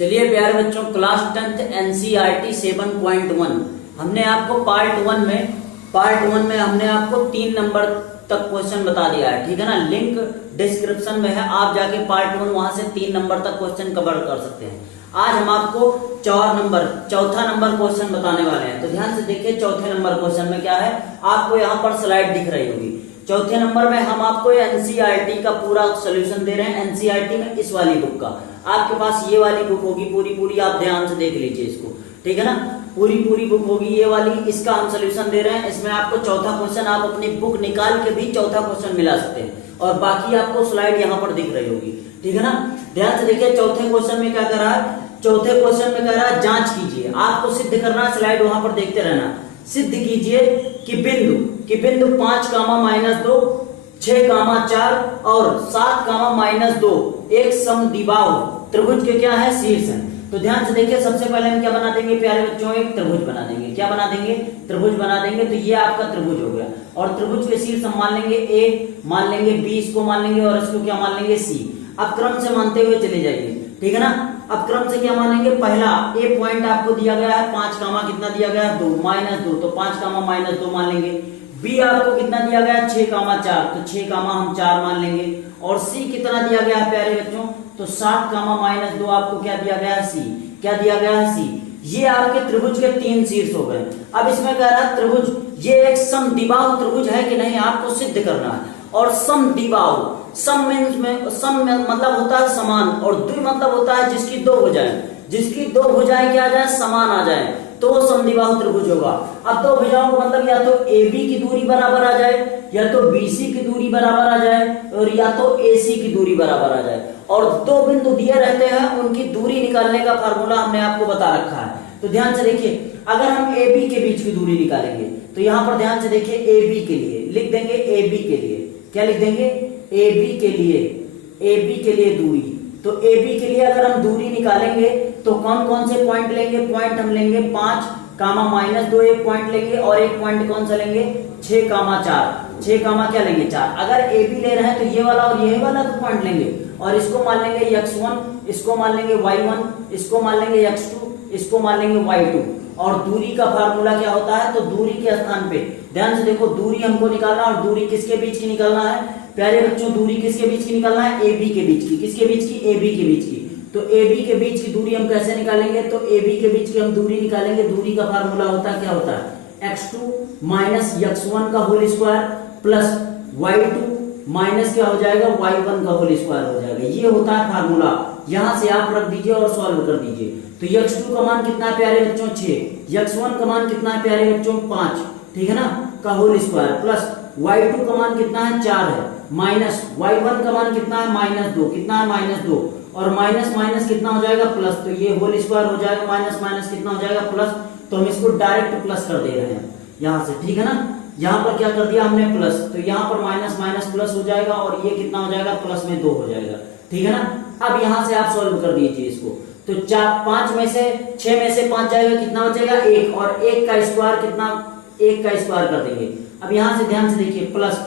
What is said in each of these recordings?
चलिए प्यारे बच्चों, क्लास 10th एनसीईआरटी 7.1 हमने आपको पार्ट वन में हमने आपको 3 नंबर तक क्वेश्चन बता दिया है। ठीक है ना, लिंक डिस्क्रिप्शन में है, आप जाके पार्ट 1 वहां से 3 नंबर तक क्वेश्चन कवर कर सकते हैं। आज हम आपको चौथा नंबर क्वेश्चन बताने वाले हैं। तो ध्यान से देखिए, चौथे नंबर क्वेश्चन में क्या है, आपको यहाँ पर स्लाइड दिख रही होगी। चौथे नंबर में हम आपको एनसीईआरटी का पूरा सोल्यूशन दे रहे हैं। एनसीईआरटी में इस वाली बुक का, आपके पास ये वाली बुक होगी पूरी, आप ध्यान से देख लीजिए इसको। ठीक है ना, पूरी बुक होगी ये वाली, इसका हम सोल्यूशन दे रहे हैं। इसमें आपको चौथा क्वेश्चन, आप अपनी बुक निकाल के भी चौथा क्वेश्चन मिला सकते हैं, और बाकी आपको स्लाइड यहाँ पर दिख रही होगी। ठीक है ना, ध्यान से देखिए, चौथे क्वेश्चन में क्या कर रहा है, चौथे क्वेश्चन में कह रहा है जांच कीजिए। आपको सिद्ध करना है, स्लाइड वहां पर देखते रहना। सिद्ध कीजिए कि बिंदु 5, -2, 6, 4 और 7, -2 एक समद्विबाहु त्रिभुज के क्या है, शीर्ष है। तो ध्यान से देखिए, सबसे पहले हम क्या बना देंगे प्यारे बच्चों, एक त्रिभुज बना देंगे। क्या बना देंगे, त्रिभुज बना देंगे। तो ये आपका त्रिभुज हो गया, और त्रिभुज के शीर्ष हम मान लेंगे ए, मान लेंगे बी, इसको मान लेंगे, और इसको क्या मान लेंगे, सी। अब क्रम से मानते हुए चले जाइए। ठीक है ना, अब क्रम से क्या मानेंगे, पहला ए पॉइंट आपको दिया गया है 5, कितना दिया गया है 2, -2, तो 5, -2 मान लेंगे। बी आपको कितना दिया गया है 6, 4, तो 6, हम 4 मान लेंगे। और सी कितना दिया गया है प्यारे बच्चों, तो 7, -2 आपको क्या दिया गया है, सी। क्या दिया गया है, सी। ये आपके त्रिभुज के 3 शीर्ष हो गए। अब इसमें कह रहा है त्रिभुज ये एक समद्विबाहु त्रिभुज है कि नहीं, आपको सिद्ध करना है। और समद्विबाहु, सम में मतलब होता है समान, और द्वि मतलब होता है जिसकी 2 भुजाएं, जिसकी 2 भुजाएं क्या आ जाए, समान आ जाए, तो समद्विबाहु त्रिभुज होगा। अब 2 भुजाओं का मतलब या तो AB की दूरी बराबर आ जाए, या तो BC की दूरी बराबर आ जाए, और या तो AC की दूरी बराबर आ जाए। और 2 बिंदु दिए रहते हैं, उनकी दूरी निकालने का फार्मूला हमने आपको बता रखा है। तो ध्यान से देखिए, अगर हम AB के बीच की दूरी निकालेंगे, तो यहां पर ध्यान से देखिए, AB के लिए लिख देंगे, AB के लिए क्या लिख देंगे, AB के लिए दूरी। तो AB के लिए अगर हम दूरी निकालेंगे तो कौन से पॉइंट लेंगे, पॉइंट हम लेंगे 5, -2 एक पॉइंट लेंगे, और एक पॉइंट कौन सा लेंगे, 6, 4। 6, क्या लेंगे 4। अगर AB ले रहे हैं तो ये वाला और ये वाला तो पॉइंट लेंगे, और इसको मान लेंगे x1, इसको मान लेंगे y1, इसको मान लेंगे x2, इसको मान लेंगे y2। और दूरी का फार्मूला क्या होता है, तो दूरी के स्थान पे ध्यान से देखो, दूरी हमको निकालना, और दूरी किसके बीच की निकालना है प्यारे बच्चों, दूरी किसके बीच की निकालना है, AB के बीच की। किसके बीच की, AB के बीच की। तो AB के बीच की दूरी हम कैसे निकालेंगे, तो AB के बीच की हम दूरी निकालेंगे। दूरी का फार्मूला होता है, क्या होता है, x2 - x1 का whole square plus y2 minus क्या हो जाएगा, y1 का होल स्क्वायर हो जाएगा। ये होता है फार्मूला। यहां से आप रख दीजिए और सॉल्व कर दीजिए। तो x2 का मान कितना है प्यारे बच्चों, 6, x1 का मान कितना है प्यारे बच्चों, 5, ठीक है ना, का होल स्क्वायर प्लस y2 का मान कितना है, 4 है, माइनस y1 का मान कितना है, -2, कितना है, -2, और माइनस कितना हो जाएगा, प्लस। तो ये होल स्क्वायर हो जाएगा, माइनस कितना हो जाएगा, प्लस। तो हम इसको डायरेक्ट प्लस कर दे रहे हैं यहां से। ठीक है ना, यहां पर क्या कर दिया हमने, प्लस। तो यहां पर माइनस प्लस हो जाएगा, और ये कितना हो जाएगा, प्लस में 2 हो जाएगा। ठीक है ना, अब यहां से आप सॉल्व कर दीजिए इसको। तो 5 में से 6 में से 5 जाएगा, कितना बचेगा, 1, और 1 का स्क्वायर कितना, 1 का स्क्वायर कर देंगे। अब यहां से ध्यान से देखिए, प्लस,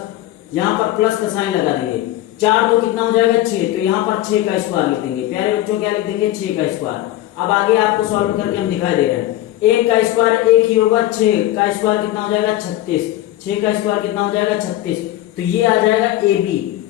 यहां पर प्लस का साइन लगा देंगे। 4 2 कितना हो जाएगा, 6, तो यहां पर 6 का स्क्वायर लिख देंगे। प्यारे बच्चों क्या लिख देंगे, 6 का स्क्वायर। अब आगे आपको सॉल्व करके हम दिखाई दे रहे हैं। 1 का स्क्वायर 1 ही होगा, 6 का स्क्वायर कितना हो जाएगा, 36, 6 का स्क्वायर कितना हो जाएगा, 36। तो ये आ जाएगा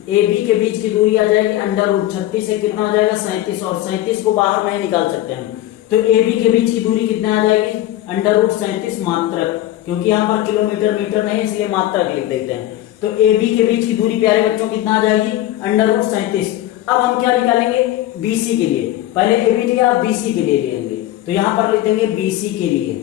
AB के बीच की दूरी आ जाएगी √36 से कितना हो जाएगा, 37, और 37 को बाहर नहीं निकाल सकते हम। तो AB के बीच की दूरी कितना आ जाएगी, √37 मात्रक, क्योंकि यहाँ पर किलोमीटर मीटर नहीं, इसलिए मात्रक लिख देते हैं। तो AB के बीच की दूरी प्यारे बच्चों कितना आ जाएगी, √37। अब हम क्या निकालेंगे, BC के लिए। पहले AB लिया, अब BC के लिए लेंगे। तो यहाँ पर लिख देंगे BC के लिए,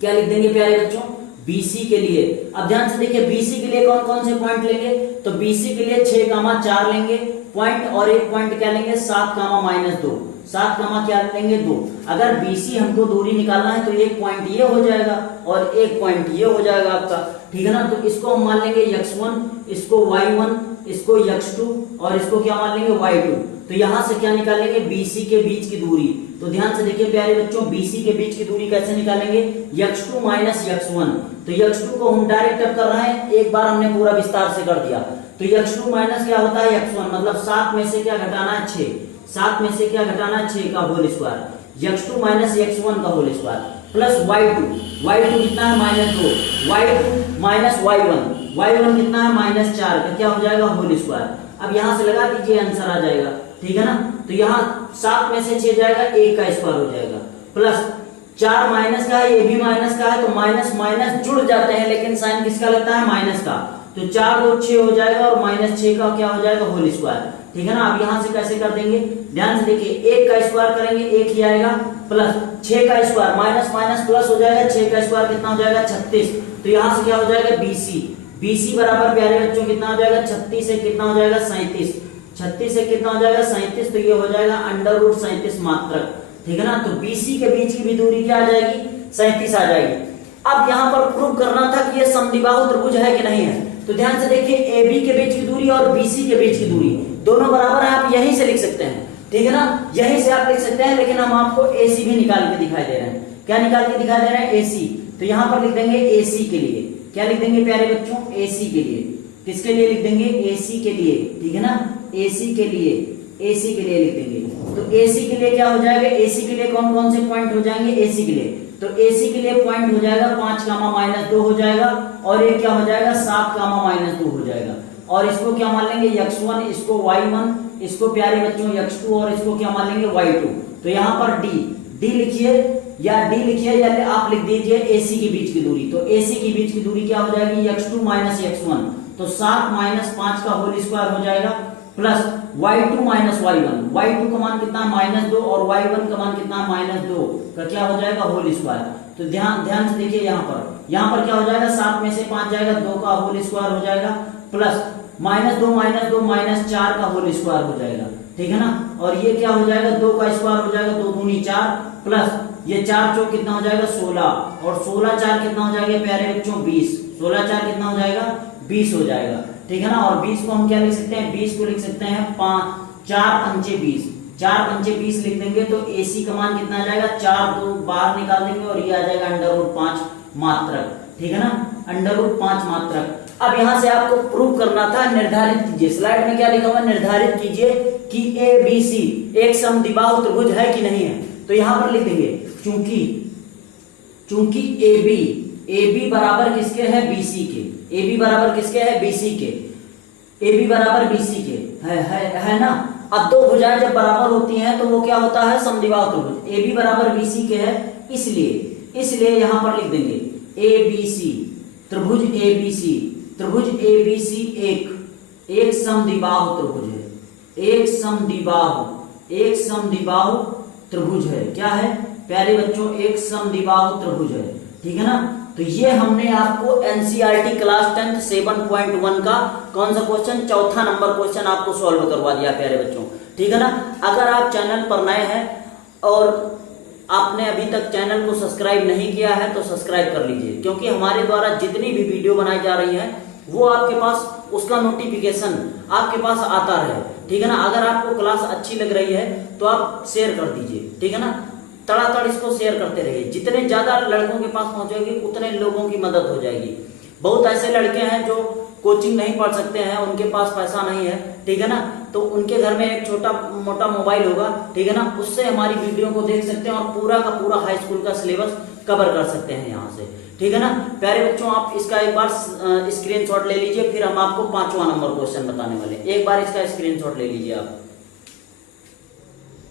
क्या लिख देंगे प्यारे बच्चों, BC के लिए। अब ध्यान से देखिए, BC के लिए कौन से पॉइंट लेंगे, तो BC के लिए 6, 4 लेंगे पॉइंट, और एक पॉइंट क्या लेंगे, 7, -2, 7, क्या लेंगे, 2। अगर BC हमको दूरी निकालना है तो एक पॉइंट ये हो जाएगा, और एक पॉइंट ये हो जाएगा आपका। ठीक है ना, तो इसको हम मान लेंगे x1, इसको y1, इसको x2, और इसको क्या मान लेंगे, y2। तो यहां से क्या निकालेंगे, BC के बीच की दूरी। तो ध्यान से देखिए प्यारे बच्चों, BC के बीच की दूरी कैसे निकालेंगे, x2 - x1। तो x2 को हम डायरेक्ट अब कर रहे हैं, एक बार हमने पूरा विस्तार से कर दिया। तो x2 माइनस क्या होता है, x1, मतलब 7 में से क्या घटाना है, 6, 7 में से क्या घटाना है, 6 का whole square, x2 minus x1 का होल स्क्वायर प्लस y2 कितना है -2, y2 माइनस y1 कितना है -4 का क्या हो जाएगा होल स्क्वायर। अब यहां से लगा दीजिए, आंसर आ जाएगा, ठीक है ना। तो यहाँ 7 में से 6 जाएगा, 1 का स्क्वायर हो जाएगा प्लस 4 माइनस का है, ये भी माइनस का है, तो माइनस माइनस जुड़ जाते हैं, लेकिन साइन किसका लगता है, माइनस का। तो 4 2 6 हो जाएगा और -6 का क्या हो जाएगा होल स्क्वायर, ठीक है ना। अब यहां से कैसे कर देंगे, ध्यान से देखिए, 1 का स्क्वायर करेंगे 1 ही आएगा प्लस 6 का स्क्वायर माइनस माइनस प्लस हो जाएगा, 6 का स्क्वायर कितना हो जाएगा 36। तो यहां से क्या हो जाएगा BC बराबर प्यारे बच्चों कितना हो जाएगा 36 से कितना हो जाएगा 37, 36 से कितना हो जाएगा 37, तो ये हो जाएगा √37 मात्रक, ठीक है ना। तो BC के बीच की भी दूरी क्या आ जाएगी 37 आ जाएगी। अब यहाँ पर प्रूव करना था कि ये समद्विबाहु त्रिभुज है कि नहीं है। तो ध्यान से देखिए, AB के बीच की दूरी और BC के बीच की दूरी दोनों बराबर है, आप यहीं से लिख सकते हैं, ठीक है ना, यहीं से आप लिख सकते हैं। लेकिन हम आपको AC भी निकाल के दिखाई दे रहे हैं। क्या निकाल के दिखा दे रहे हैं, AC। तो यहाँ पर लिख देंगे AC के लिए, क्या लिख देंगे प्यारे बच्चों, AC के लिए। किसके लिए लिख देंगे, AC के लिए, ठीक है ना, AC के लिए लिख देंगे। तो AC के लिए क्या हो जाएगा, AC के लिए कौन कौन से पॉइंट हो जाएंगे, AC के लिए तो AC के लिए पॉइंट हो जाएगा 5, -2 हो जाएगा, और ये क्या हो जाएगा 7, -2 हो जाएगा। और इसको क्या मान लेंगे x1, इसको y1, इसको प्यारे बच्चों x2, और इसको क्या मान लेंगे y2। तो यहाँ पर D लिखिए, या आप लिख दीजिए AC के बीच की दूरी। तो AC की बीच की दूरी क्या हो जाएगी, x2 माइनस x1, तो 7 - 5 का होल स्क्वायर हो जाएगा प्लस y2 माइनस y2 का मान कितना है -2, और y1 का मान कितना है -2 का क्या हो जाएगा होल स्क्वायर। तो ध्यान से देखिए, यहाँ पर क्या हो जाएगा, 7 में से 5 जाएगा, 2 का होल स्क्वायर हो जाएगा प्लस -2 -4 का होल स्क्वायर हो जाएगा, ठीक है ना। और ये क्या हो जाएगा, 2 का स्क्वायर हो जाएगा, 2 दूनी 4 प्लस ये 4 चौक कितना हो जाएगा 16, और 16 4 कितना हो जाएगा प्यारे बच्चों 20, 16 4 कितना हो जाएगा 20 हो जाएगा, ठीक है ना। और 20 को हम क्या लिख सकते हैं, 20 को लिख सकते हैं 4 पंचे 20, 4 पंचे 20 लिख देंगे। तो AC का मान कितना आ जाएगा, 4 2 बाहर निकाल देंगे, और ये आ जाएगा √5 मात्रक, ठीक है ना, √5 मात्रक। अब यहां से आपको प्रूव करना था, निर्धारित कीजिए, स्लाइड में क्या लिखा हुआ, निर्धारित कीजिए कि ABC एक समद्विबाहु त्रिभुज है कि नहीं है। तो यहां पर लिख देंगे, चूंकि AB बराबर किसके है, BC के, AB बराबर किसके है, BC के, AB बराबर BC के है ना। अब दो भुजाएं जब बराबर होती हैं तो वो क्या होता है, समद्विबाहु त्रिभुज। AB बराबर BC के है, इसलिए यहां पर लिख देंगे ABC, त्रिभुज ABC एक समद्विबाहु त्रिभुज है, एक समद्विबाहु त्रिभुज है। क्या है प्यारे बच्चों, एक समद्विबाहु त्रिभुज है, ठीक है ना। तो ये हमने आपको NCERT क्लास 10 7.1 का कौन सा क्वेश्चन, चौथा नंबर क्वेश्चन आपको सॉल्व करवा दिया प्यारे बच्चों, ठीक है ना। अगर आप चैनल पर नए हैं और आपने अभी तक चैनल को सब्सक्राइब नहीं किया है तो सब्सक्राइब कर लीजिए, क्योंकि हमारे द्वारा जितनी भी वीडियो बनाई जा रही है वो आपके पास उसका नोटिफिकेशन आपके पास आता रहे, ठीक है ना। अगर आपको क्लास अच्छी लग रही है तो आप शेयर कर दीजिए, ठीक है ना, तड़ातड़ इसको शेयर करते रहिए। जितने ज्यादा लड़कों के पास पहुंचेगी उतने लोगों की मदद हो जाएगी। बहुत ऐसे लड़के हैं जो कोचिंग नहीं पढ़ सकते हैं, उनके पास पैसा नहीं है, ठीक है ना, तो उनके घर में एक छोटा मोटा मोबाइल होगा, ठीक है ना, उससे हमारी वीडियो को देख सकते हैं और पूरा का पूरा हाई स्कूल का सिलेबस कवर कर सकते हैं यहाँ से, ठीक है ना। प्यारे बच्चों, आप इसका एक बार स्क्रीनशॉट ले लीजिए, फिर हम आपको 5वां नंबर क्वेश्चन बताने वाले। एक बार इसका स्क्रीनशॉट ले लीजिए आप।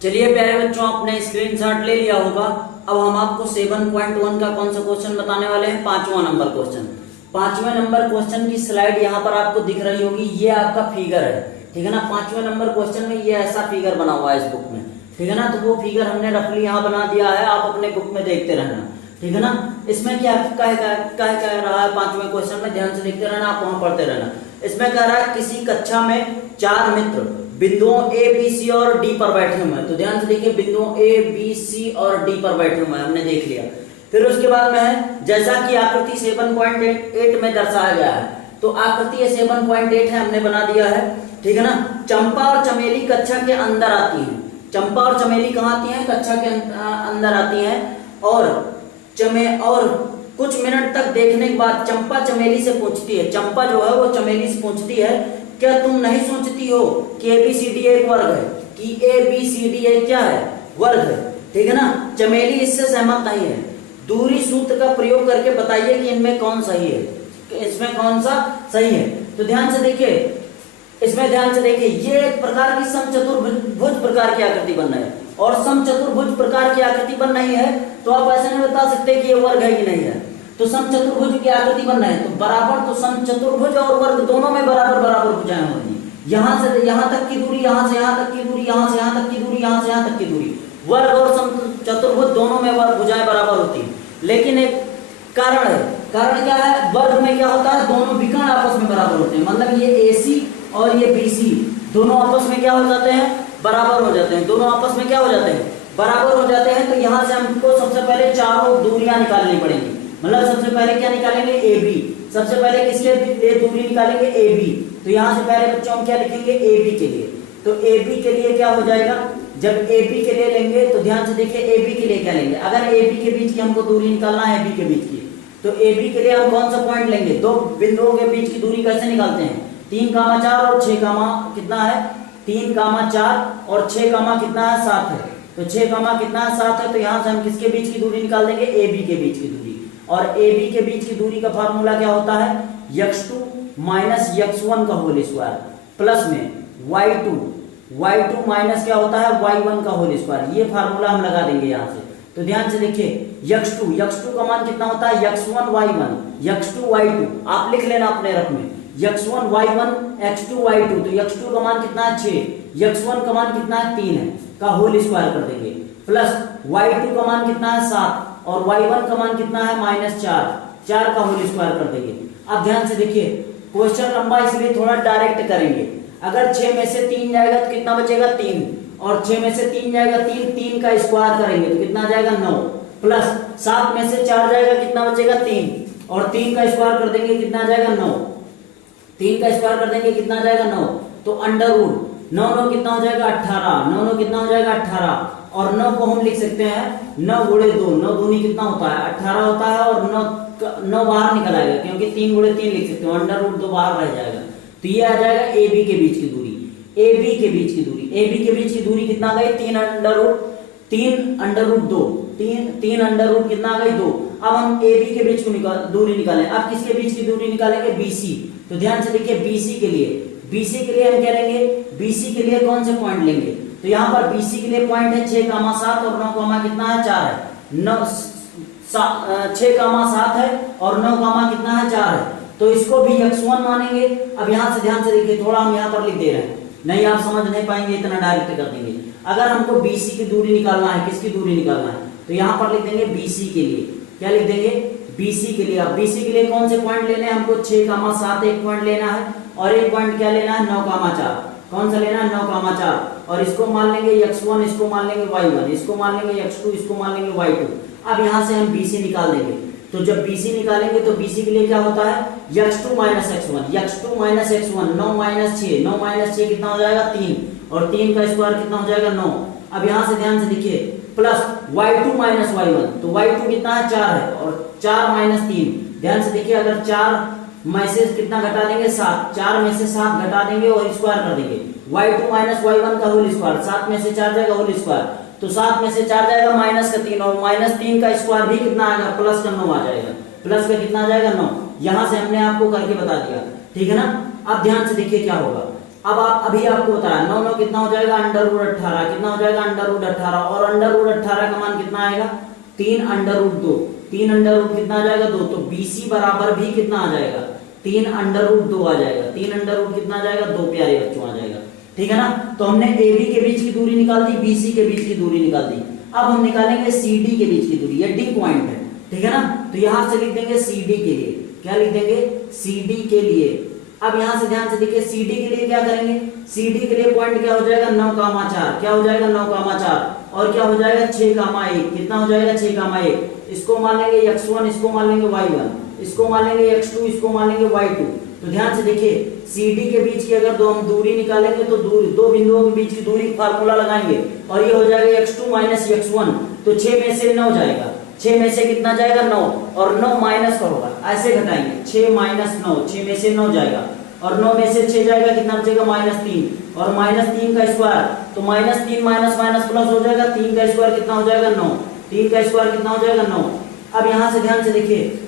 चलिए प्यारे बच्चों, आपने स्क्रीनशॉट ले लिया होगा। अब हम आपको 7.1 का कौन सा क्वेश्चन बताने वाले हैं, 5वां नंबर क्वेश्चन। 5वें नंबर क्वेश्चन की स्लाइड यहाँ पर आपको दिख रही होगी, ये आपका फिगर है, ठीक है ना। 5वें नंबर क्वेश्चन में ये ऐसा फिगर बना हुआ है इस बुक में, ठीक है ना। तो वो फिगर हमने रफली यहाँ बना दिया है, आप अपने बुक में देखते रहना, ठीक है ना। इसमें क्या कह रहा है 5वें क्वेश्चन में, ध्यान से देखते रहना, आप वहां पढ़ते रहना। इसमें कह रहा है किसी कक्षा में 4 मित्र बिंदुओं A, B, C और D पर बैठे हुए हैं। तो ध्यान से देखिए, बिंदुओं A, B, C और D पर बैठे हुए हैं, हमने देख लिया। फिर उसके बाद में है, जैसा कि आकृति 7.8 में दर्शाया गया है, तो आकृति 7.8 है, हमने बना दिया है, ठीक है ना। चंपा और चमेली कक्षा के अंदर आती हैं। चंपा और चमेली कहाँ आती हैं, कक्षा के अंदर आती हैं, और कुछ मिनट तक देखने के बाद चंपा चमेली से पूछती है, चमेली से पूछती है, क्या तुम नहीं सोचती हो कि ABCD एक वर्ग है। कि ABCD एक क्या है, वर्ग है, ठीक है ना। चमेली इससे सहमत नहीं है। दूरी सूत्र का प्रयोग करके बताइए कि इनमें कौन सही है, इसमें कौन सा सही है। तो ध्यान से देखिए, इसमें ध्यान से देखिए, ये एक प्रकार की समचतुर्भुज प्रकार की आकृति बन रही है, और समचतुर्भुज प्रकार की आकृति बन रही है तो आप ऐसे नहीं बता सकते कि ये वर्ग है कि नहीं है। तो समचतुर्भुज की आकृति बन रही है तो बराबर, तो समचतुर्भुज और वर्ग दोनों में बराबर बराबर भुजाएं होंगी। यहां से यहां तक की दूरी, यहां से यहां तक की दूरी, यहां से यहां तक की दूरी, यहां से यहां तक की दूरी, वर्ग और समचतुर्भुज दोनों में भुजाएं बराबर होती है। लेकिन एक कारण है, कारण क्या है, वर्ग में क्या होता है, दोनों विकर्ण आपस में बराबर होते हैं, मतलब ये AC और ये BC दोनों आपस में क्या हो जाते हैं, बराबर हो जाते हैं, दोनों आपस में क्या हो जाते हैं, बराबर हो जाते हैं। तो यहाँ से हमको सबसे पहले चारों दूरियां निकालनी पड़ेंगी, मतलब सबसे पहले क्या निकालेंगे, AB, सबसे पहले किसके लिए दूरी निकालेंगे, AB। तो यहाँ से पहले बच्चों हम क्या लिखेंगे, AB के लिए। तो AB के लिए क्या हो जाएगा, जब AB के लिए लेंगे तो ध्यान से देखिए AB के लिए क्या लेंगे, अगर AB के बीच की हमको दूरी निकालना है, AB के बीच की, तो AB के लिए हम कौन सा पॉइंट लेंगे, दो बिंदुओं के बीच की दूरी कैसे निकालते हैं, 3,4 और 6, कितना है, 3,4 और 6, कितना है, 7 है। तो 6, कितना है, 7 है। तो यहाँ से हम किसके बीच की दूरी निकाल देंगे, AB के बीच की दूरी। और AB के बीच की दूरी का फार्मूला क्या होता है, x2 माइनस x1 का होल स्क्वायर प्लस में y2 माइनस क्या होता है, y1 का होल स्क्वायर। ये फार्मूला हम लगा देंगे यहाँ से। तो ध्यान से देखिए, x2 का मान कितना होता है, x1 y1, x2 y2, आप लिख लेना अपने रफ में, x1 y1 x2 y2। तो x2 का मान कितना है, 6, x1 का मान कितना है, 3 है, का होल स्क्वायर कर देंगे, प्लस y2 का मान कितना है, 7, और y1 का मान कितना है, -4 का होल स्क्वायर कर देंगे। अब ध्यान से देखिए, क्वेश्चन लंबा इसलिए थोड़ा डायरेक्ट करेंगे। अगर 6 में से 3 जाएगा तो कितना बचेगा, 3, और 6 में से 3 जाएगा, 3 का स्क्वायर करेंगे तो कितना जाएगा, 9, प्लस 7 में से 4 जाएगा, कितना बचेगा, 3, और 3 का स्क्वायर कर देंगे, कितना जाएगा, 9, 3 का स्क्वायर कर देंगे, कितना जाएगा, 9। तो अंडर रूट 9 कितना हो जाएगा, 18, 9 कितना हो जाएगा, 18, और 9 को हम लिख सकते हैं 9 गुणे 2, 9 दूनी कितना होता है, 18 होता है, और 9 बाहर निकल आएगा क्योंकि 3 गुणे 3 लिख सकते हो, अंडर रूट 2 बाहर रह जाएगा। तो ये आ जाएगा AB के बीच की दूरी, AB के बीच की दूरी, AB के बीच की दूरी कितना गई, 3 अंडर रूट 2, 3 अंडर रूट कितना आ गई, 2। अब हम AB के बीच को दूरी निकालें। अब किसके बीच की दूरी निकालेंगे, BC। तो ध्यान से देखिए, BC के लिए हम क्या लेंगे, BC के लिए कौन से पॉइंट लेंगे, तो यहाँ पर BC के लिए पॉइंट है 6,7 और 9, कितना है, 4 है, 6,7 है और 9, कितना है, 4 है। तो इसको भी x1 मानेंगे। अब यहाँ से ध्यान से देखिए, थोड़ा हम यहाँ पर लिख दे रहे हैं, नहीं आप समझ नहीं पाएंगे, इतना डायरेक्ट कर देंगे। अगर हमको BC की दूरी निकालना है, किसकी दूरी निकालना है, तो यहाँ पर लिख देंगे BC के लिए, क्या लिख देंगे, BC के लिए। अब BC के लिए कौन से पॉइंट लेने हैं हमको, 6,7 एक पॉइंट लेना है, और एक पॉइंट क्या लेना है, 9,4, कौन सा लेना है, 9,4, और इसको मान लेंगे x1, इसको मान लेंगे y1, इसको मान लेंगे x2, इसको मान लेंगे y2। अब यहाँ से हम BC निकाल देंगे। तो जब BC निकालेंगे तो BC के लिए क्या होता है, x2 minus x1, 9 minus 6, 9 minus 6 कितना हो जाएगा, 3, और 3 का स्क्वायर कितना हो जाएगा, 9। अब यहाँ से ध्यान से देखिए, प्लस y2 माइनस y1, तो y2 कितना है, 4 है, और 4 माइनस 3, ध्यान से देखिए, अगर 4 में से कितना घटा देंगे, 7, 4 में से 7 घटा देंगे और स्क्वायर कर देंगे, y2 माइनस y1 का होल स्क्वायर, 7 में से 4 जाएगा होल स्क्वायर, तो 7 में से 4 जाएगा -3, और -3 का स्क्वायर भी कितना आएगा, प्लस का 9 आ जाएगा, प्लस का कितना आ जाएगा, 9। यहां से हमने आपको करके बता दिया, ठीक है ना। अब ध्यान से देखिए क्या होगा, अब अभी आपको बताया 9 कितना हो जाएगा, अंडर रूट 18, कितना हो जाएगा, अंडर रूट 18, और अंडर रूट 18 का मान कितना आएगा, 3 अंडर रूट 2, 3 अंडर रूट कितना आ जाएगा, 2। तो BC बराबर भी कितना आ जाएगा, 3 अंडर रूट 2 आ जाएगा, 3 अंडर रूट कितना आ जाएगा, 2 प्यारे बच्चों आ जाएगा, ठीक है ना। तो हमने AB के बीच की दूरी निकाल दी, BC के बीच की दूरी निकाल दी। अब हम निकालेंगे CD के बीच की दूरी, ये D पॉइंट है, ठीक है ना। तो यहां से लिख देंगे CD के लिए, क्या लिख देंगे, CD के लिए। अब यहां से ध्यान से देखिए, CD के लिए क्या करेंगे, CD के लिए पॉइंट क्या हो जाएगा, 9,4, क्या हो जाएगा, 9,4, और क्या हो जाएगा, 6,1, कितना हो जाएगा, 6,1। इसको मान लेंगे x1, इसको मान लेंगे y1, इसको मान लेंगे x2, इसको मान लेंगे y2। तो ध्यान से देखिए, CD के बीच की अगर हम दूरी निकालेंगे तो दो बिंदुओं के बीच की दूरी फार्मूला लगाएंगे, और ये हो जाएगा x2 माइनस x1। तो 6 में से 9 जाएगा, 6 में से कितना जाएगा, 9, और 9 माइनस का होगा, ऐसे घटाएंगे, 6 माइनस 9, 6 में से 9 जाएगा, और 9 में से 6 जाएगा, कितना बचेगा -3, और -3 का स्क्वायर, तो -3 माइनस माइनस प्लस हो जाएगा, 3 का स्क्वायर कितना हो जाएगा 9, 3 का स्क्वायर कितना हो जाएगा 9। अब यहाँ से ध्यान से देखिए,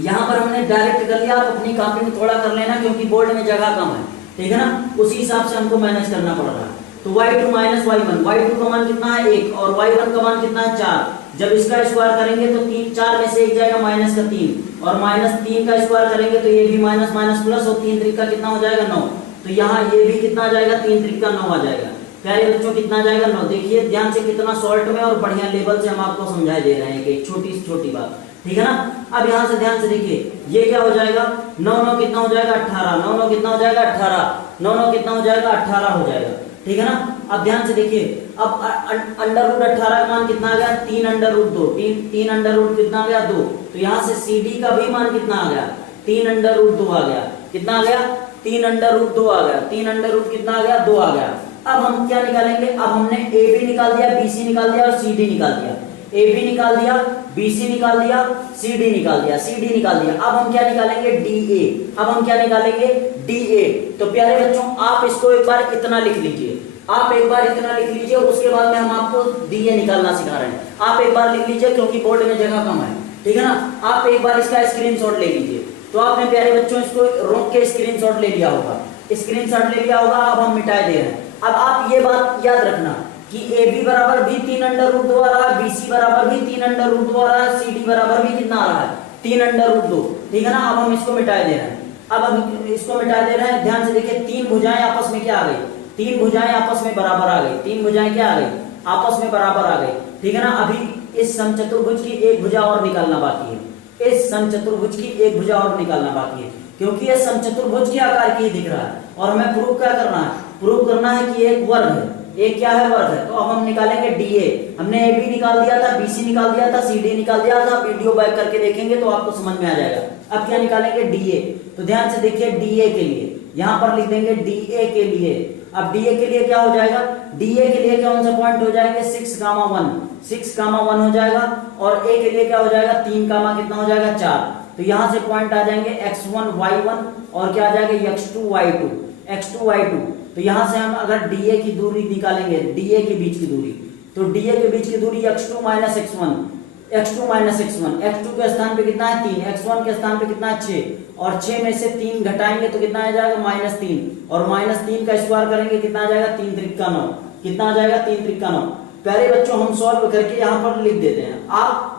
यहाँ पर हमने डायरेक्ट कर लिया, आप अपनी कॉपी में थोड़ा कर लेना क्योंकि बोर्ड में जगह कम है, ठीक है ना, उसी हिसाब से हमको मैनेज करना पड़ रहा है। तो y2 माइनस y1, y2 का मान कितना है 1 और y1 का मान कितना है 4। जब इसका स्क्वायर करेंगे तो 3 4 में से 1 जाएगा माइनस का 3, और -3 का स्क्वायर करेंगे तो ये भी माइनस माइनस प्लस, और 3 त्रिक का कितना हो जाएगा 9। तो यहाँ ये भी कितना आ जाएगा, 3 त्रिक का 9 आ जाएगा। प्यारे बच्चों कितना आ जाएगा 9। देखिए ध्यान से कितना शॉर्ट में और बढ़िया लेवल से हम आपको समझाई दे रहे हैं एक छोटी से छोटी बात, ठीक है ना। अब यहाँ से ध्यान से देखिए, ये क्या हो जाएगा 9 9 कितना हो जाएगा 18, 9 9 कितना हो जाएगा 18, 9 9 कितना हो जाएगा 18 हो जाएगा, ठीक है ना। अब ध्यान से देखिए, अब अंडर रूट 18 का मान कितना आ गया 3 अंडर रूट 2, 3 अंडर रूट कितना आ गया 2। तो यहाँ से CD का भी मान कितना आ गया 3 अंडर रूट 2 आ गया, कितना आ गया 3 अंडर रूट 2 आ गया, 3 अंडर रूट कितना आ गया 2 आ गया। अब हम क्या निकालेंगे, अब हमने AB निकाल दिया, BC निकाल दिया और CD निकाल दिया, AB निकाल दिया, BC निकाल दिया, CD निकाल दिया, CD निकाल दिया। अब हम क्या निकालेंगे DA, अब हम क्या निकालेंगे DA। तो प्यारे बच्चों आप इसको एक बार इतना लिख लीजिए, आप एक बार इतना लिख लीजिए, उसके बाद में हम आपको DA निकालना सिखा रहे हैं। आप एक बार लिख लीजिए क्योंकि बोर्ड में जगह कम है, ठीक है ना। आप एक बार इसका स्क्रीनशॉट ले लीजिए। तो आपने प्यारे बच्चों इसको रोक के स्क्रीनशॉट ले लिया होगा, स्क्रीनशॉट ले लिया होगा। अब हम मिटाए दे रहे हैं। अब आप ये बात याद रखना कि AB बराबर भी 3 अंडर रूट 2 आ रहा है, BC बराबर भी 3 अंडर रूट 2 आ रहा है, CD बराबर भी कितना आ रहा है 3 अंडर रूट 2, ठीक है ना। अब हम इसको मिटाए दे रहे हैं, अब हम इसको मिटा दे रहे हैं। ध्यान से देखिए, 3 भुजाएं आपस में क्या आ गई, 3 भुजाएं आपस में बराबर आ गई, 3 भुजाएं क्या आ गई आपस में बराबर आ गई, ठीक है ना। अभी इस समचतुर्भुज की एक भुजा और निकालना बाकी है, इस समचतुर्भुज की एक भुजा और निकालना बाकी है, क्योंकि ये समचतुर्भुज के आकार की दिख रहा है और हमें प्रूव क्या करना है, प्रूव करना है कि एक वर्ग है, एक क्या है वर्ग है। तो अब हम निकालेंगे DA। हमने AB निकाल दिया था, BC निकाल दिया था, CD निकाल दिया था। वीडियो बैक करके देखेंगे तो आपको समझ में आ जाएगा। अब क्या निकालेंगे DA। तो ध्यान से देखिए, DA के लिए यहाँ पर लिख देंगे DA के लिए। अब DA के लिए क्या हो जाएगा, DA के लिए कौन सा पॉइंट हो जाएंगे 6, 1 हो जाएगा, और A के लिए क्या हो जाएगा 3, कितना हो जाएगा 4। तो यहाँ से पॉइंट आ जाएंगे x1 y1 और क्या आ जाएगा x2 y2। तो यहाँ से हम अगर DA की दूरी निकालेंगे, DA के बीच की दूरी, तो DA के बीच की दूरी x2 माइनस x1, x2 के स्थान पे कितना है 3, x1 के स्थान पे कितना है 6, और 6 में से 3 घटाएंगे तो कितना आ जाएगा -3, और -3 का स्क्वायर करेंगे कितना आ जाएगा 3 त्रिक का 9, कितना आ जाएगा 3 त्रिक का 9। प्यारे बच्चों हम सॉल्व करके यहाँ पर लिख देते हैं। आप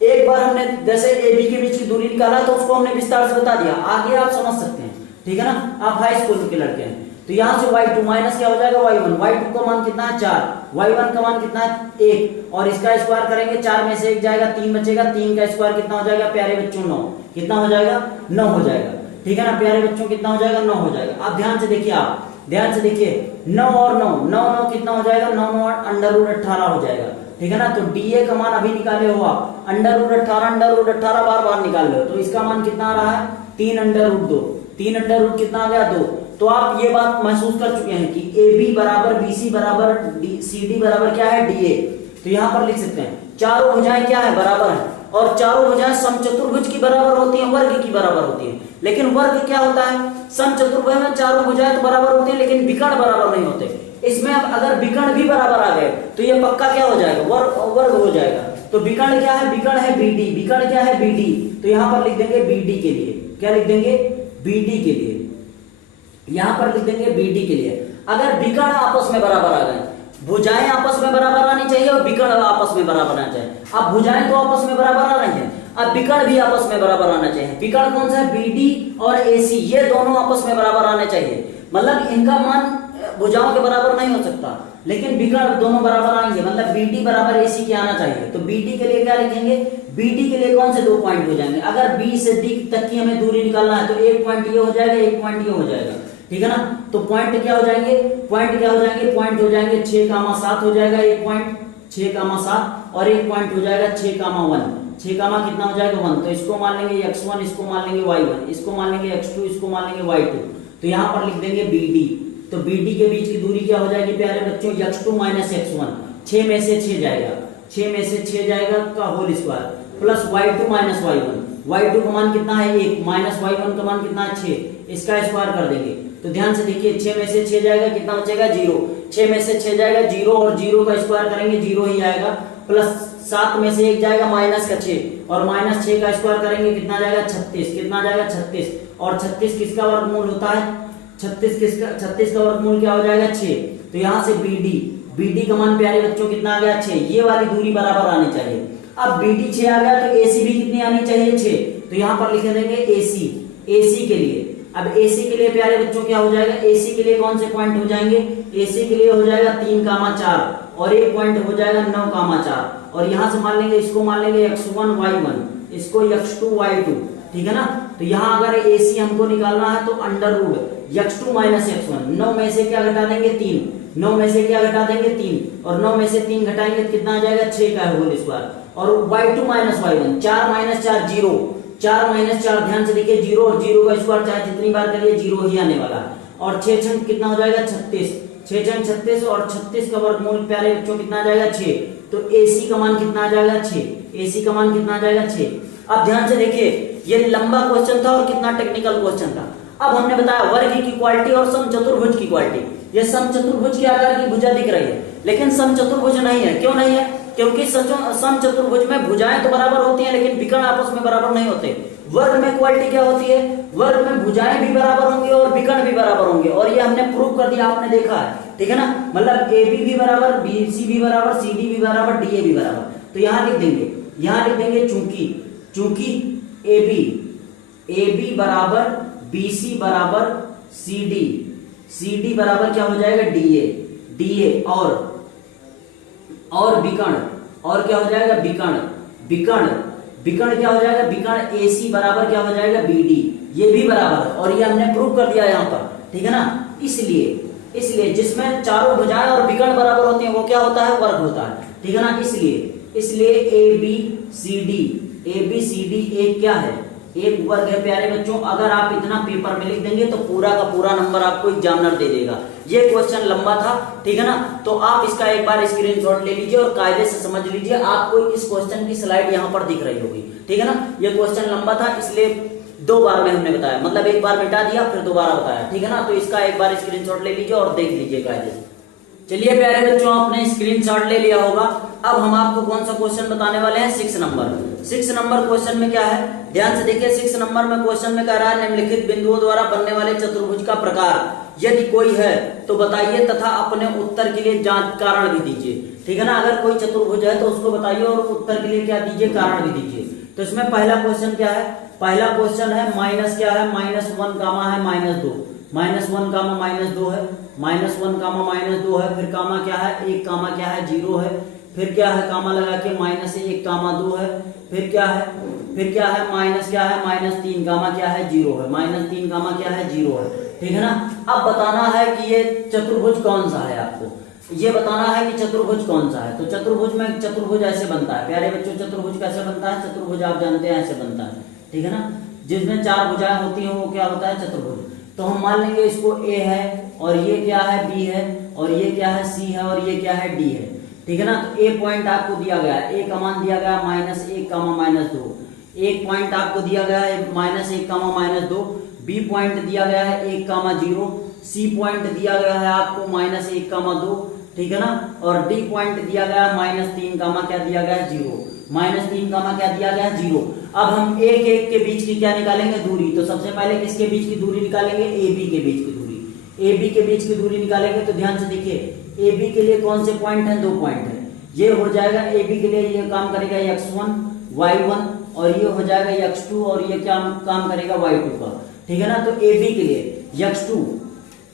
एक बार हमने जैसे AB के बीच की दूरी निकाला तो उसको हमने विस्तार से बता दिया, आगे आप समझ सकते हैं, ठीक है ना। आप हाई स्कूल के लड़के हैं। तो यहाँ से y2 माइनस क्या हो जाएगा y1, y2 का मान कितना है 4, y1 का मान कितना है 1, और इसका स्क्वायर करेंगे 4 में से 1 जाएगा, 3 बचेगा, 3 का स्क्वायर कितना हो जाएगा प्यारे बच्चों 9, कितना हो जाएगा 9 हो जाएगा, ठीक है ना। प्यारे बच्चों कितना हो जाएगा 9 हो जाएगा। आप ध्यान से देखिए, आप ध्यान से देखिए, 9 और 9, 9 9 कितना हो जाएगा 9 9 अंडर रूट 18 हो जाएगा, ठीक है ना। तो DA का मान अभी निकाले हो आप, अंडर रूट 18 बार बार निकाल लो, तो इसका मान कितना आ रहा है 3 अंडर रूट 2, 3 अंडर रूट कितना आ गया 2। तो आप ये बात महसूस कर चुके हैं कि AB बराबर BC बराबर CD बराबर क्या है DA। तो यहाँ पर लिख सकते हैं चारों भुजाएं क्या है बराबर है, और चारों भुजाएं समचतुर्भुज की बराबर होती हैं, वर्ग की बराबर होती हैं। लेकिन वर्ग क्या होता है, समचतुर्भुज में चारों भुजाएं तो बराबर होती हैं लेकिन विकर्ण बराबर नहीं होते। इसमें अब अगर विकर्ण भी बराबर आ गए तो ये पक्का क्या हो जाएगा, वर्ग हो जाएगा। तो विकर्ण क्या है, विकर्ण है BD, विकर्ण क्या है BD। तो यहाँ पर लिख देंगे BD के लिए, क्या लिख देंगे BD के लिए, यहाँ पर लिख देंगे BD के लिए। अगर विकर्ण आपस में बराबर आ गए, भुजाएं आपस में बराबर आनी चाहिए और विकर्ण आपस में बराबर आना चाहिए। अब भुजाएं तो आपस में बराबर आ रही हैं, अब विकर्ण भी आपस में बराबर आना चाहिए। विकर्ण कौन सा है, BD और AC, ये दोनों आपस में बराबर आने चाहिए। मतलब इनका मान भुजाओं के बराबर नहीं हो सकता, लेकिन विकर्ण दोनों बराबर आएंगे, मतलब BD बराबर AC के आना चाहिए। तो BD के लिए क्या लिखेंगे, BD के लिए कौन से 2 पॉइंट हो जाएंगे, अगर B से D तक की हमें दूरी निकालना है तो एक पॉइंट ये हो जाएगा, एक पॉइंट ये हो जाएगा, ठीक है ना। तो पॉइंट क्या हो जाएंगे, पॉइंट हो जाएंगे 6, 7 हो जाएगा, एक पॉइंट 6, 7 और एक पॉइंट हो जाएगा 6, 1, 6 कितना हो जाएगा 1। तो इसको मान लेंगे x1, इसको मान लेंगे y1, इसको मान लेंगे x2, इसको मान लेंगे y2। तो यहाँ पर लिख देंगे BD। तो BD के बीच की दूरी क्या हो जाएगी प्यारे बच्चों, x2 माइनस x1, 6 में से 6 जाएगा, 6 में से 6 जाएगा का whole square, plus y2 minus y1, y2 का मान कितना है 1, माइनस y1 का मान कितना है 6, इसका स्क्वायर कर देंगे तो ध्यान से देखिए 6 में से 6 जाएगा, कितना बचेगा 0। 6 में से 6 जाएगा 0 और 0 का स्क्वायर करेंगे 0 ही आएगा, प्लस 7 में से 1 जाएगा माइनस का 6 और माइनस 6 का स्क्वायर करेंगे कितना जाएगा 36, कितना जाएगा 36 और 36 किसका वर्गमूल होता है 36 का वर्गमूल क्या हो जाएगा 6। तो यहाँ से BD का मान प्यारे बच्चों कितना आ गया 6, ये वाली दूरी बराबर आनी चाहिए। अब BD 6 आ गया तो AC भी कितनी आनी चाहिए 6, तो यहाँ पर लिख देंगे AC के लिए। अब AC के लिए प्यारे बच्चों क्या हो जाएगा, AC के लिए कौन से पॉइंट हो जाएंगे, AC के लिए हो जाएगा 3,4 और एक पॉइंट हो जाएगा 9,4 और यहाँ से मान लेंगे इसको, मान लेंगे x1 y1, इसको x2 y2, ठीक है ना। तो यहाँ अगर AC हमको निकालना है तो under root x2 minus x1, 9 में से क्या घटा देंगे 3, 9 में से क्या घटा देंगे 3 और 9 में से 3 घटाएंगे तो कितना आ जाएगा 6 का होल स्क्वायर और y2 minus y1, 4 minus 4 0, 4 minus 4 ध्यान से देखिए 0 और 0 का स्क्वायर चाहे जितनी बार करिए 0 ही आने वाला है और 6 छंग कितना हो जाएगा 36, 6 छंग 36 और 36 का वर्गमूल प्यारे बच्चों कितना आ जाएगा 6। तो AC का मान कितना आ जाएगा 6, AC का मान कितना आ जाएगा 6। अब ध्यान से देखिए ये लंबा क्वेश्चन था और कितना टेक्निकल क्वेश्चन था। अब हमने बताया वर्ग की क्वालिटी और समचतुर्भुज की क्वालिटी। ये समचतुर्भुज के आकार की भुजा दिख रही है लेकिन समचतुर्भुज नहीं है, क्यों नहीं है, क्योंकि समचतुर्भुज में भुजाएं तो बराबर होती हैं लेकिन विकर्ण आपस में बराबर नहीं होते। वर्ग में क्वालिटी क्या होती है, वर्ग में भुजाएं भी बराबर होंगी और विकर्ण भी बराबर होंगे और ये हमने प्रूव कर दिया, आपने देखा है, ठीक है ना। मतलब AB भी बराबर, BC भी बराबर, CD भी बराबर, DA भी बराबर। तो यहाँ लिख देंगे चूंकि AB बराबर BC बराबर CD बराबर क्या हो जाएगा DA और विकर्ण और क्या हो जाएगा विकर्ण क्या हो जाएगा, विकर्ण AC बराबर क्या हो जाएगा BD, ये भी बराबर है और ये हमने प्रूव कर दिया यहाँ पर, ठीक है ना। इसलिए जिसमें चारों भुजाएं और विकर्ण बराबर होती हैं वो क्या होता है, वर्ग होता है, ठीक है ना। इसलिए ABCD एक क्या है, एक वर्ग है प्यारे बच्चों। अगर आप इतना पेपर में लिख देंगे तो पूरा का पूरा नंबर आपको एग्जामिनर दे देगा। ये क्वेश्चन लंबा था, ठीक है ना, तो आप इसका एक बार स्क्रीनशॉट ले लीजिए और कायदे से समझ लीजिए। आपको इस क्वेश्चन की स्लाइड यहाँ पर दिख रही होगी, ठीक है ना। ये क्वेश्चन लंबा था इसलिए 2 बार में हमने बताया, मतलब एक बार मिटा दिया फिर दोबारा बताया, ठीक है ना। तो इसका एक बार स्क्रीनशॉट ले लीजिए और देख लीजिए कायदे से। चलिए प्यारे बच्चों आपने स्क्रीनशॉट ले लिया होगा। अब हम आपको कौन सा क्वेश्चन बताने वाले हैं, 6 नंबर क्वेश्चन में क्या है, ध्यान से देखिए। 6 नंबर में क्वेश्चन में कह रहा है निम्नलिखित बिंदुओं द्वारा बनने वाले चतुर्भुज का प्रकार यदि कोई है तो बताइए तथा अपने उत्तर के लिए जांच कारण भी दीजिए, ठीक है ना। अगर कोई चतुर्भुज है तो उसको बताइए और उत्तर के लिए क्या दीजिए, कारण भी दीजिए। तो इसमें पहला क्वेश्चन क्या है, पहला क्वेश्चन है माइनस क्या है, -1 कामा है -2, -1 कामा -2 है, -1 कामा -2 है, फिर कामा क्या है 1 कामा क्या है 0 है, फिर क्या है कामा लगा के -1 कामा 2 है, फिर क्या है माइनस क्या है -3 कामा क्या है 0 है, -3 कामा क्या है 0 है, ठीक है ना। अब बताना है कि ये चतुर्भुज कौन सा है, आपको ये बताना है कि चतुर्भुज कौन सा है। तो चतुर्भुज ऐसे बनता है प्यारे बच्चों, चतुर्भुज कैसे बनता है, चतुर्भुज आप जानते हैं ऐसे बनता है, ठीक है ना। जिसमें 4 भुजाएं होती हैं वो क्या होता है, चतुर्भुज। तो हम मान लेंगे इसको A है और ये क्या है B है और ये क्या है C है और ये क्या है D है, ठीक है ना। तो A पॉइंट आपको दिया गया है, A का मान दिया गया -1 कामा -2, एक पॉइंट आपको दिया गया है -1 कामा -2, B पॉइंट दिया गया है 1 कामा 0, C पॉइंट दिया गया है आपको -1 कामा 2, ठीक है ना, और D पॉइंट दिया गया है -3 कामा क्या दिया गया है 0, -3 कामा क्या दिया गया है 0। अब हम एक के बीच की क्या निकालेंगे, दूरी। तो सबसे पहले किसके बीच की दूरी निकालेंगे, AB के बीच की दूरी, AB के बीच की दूरी निकालेंगे। तो ध्यान से देखिए AB के लिए कौन से पॉइंट हैं, 2 पॉइंट है। ये हो जाएगा AB के लिए, ये काम करेगा x1 y1 और ये हो जाएगा x2 और ये क्या काम करेगा y2 का, ठीक है ना। तो AB के लिए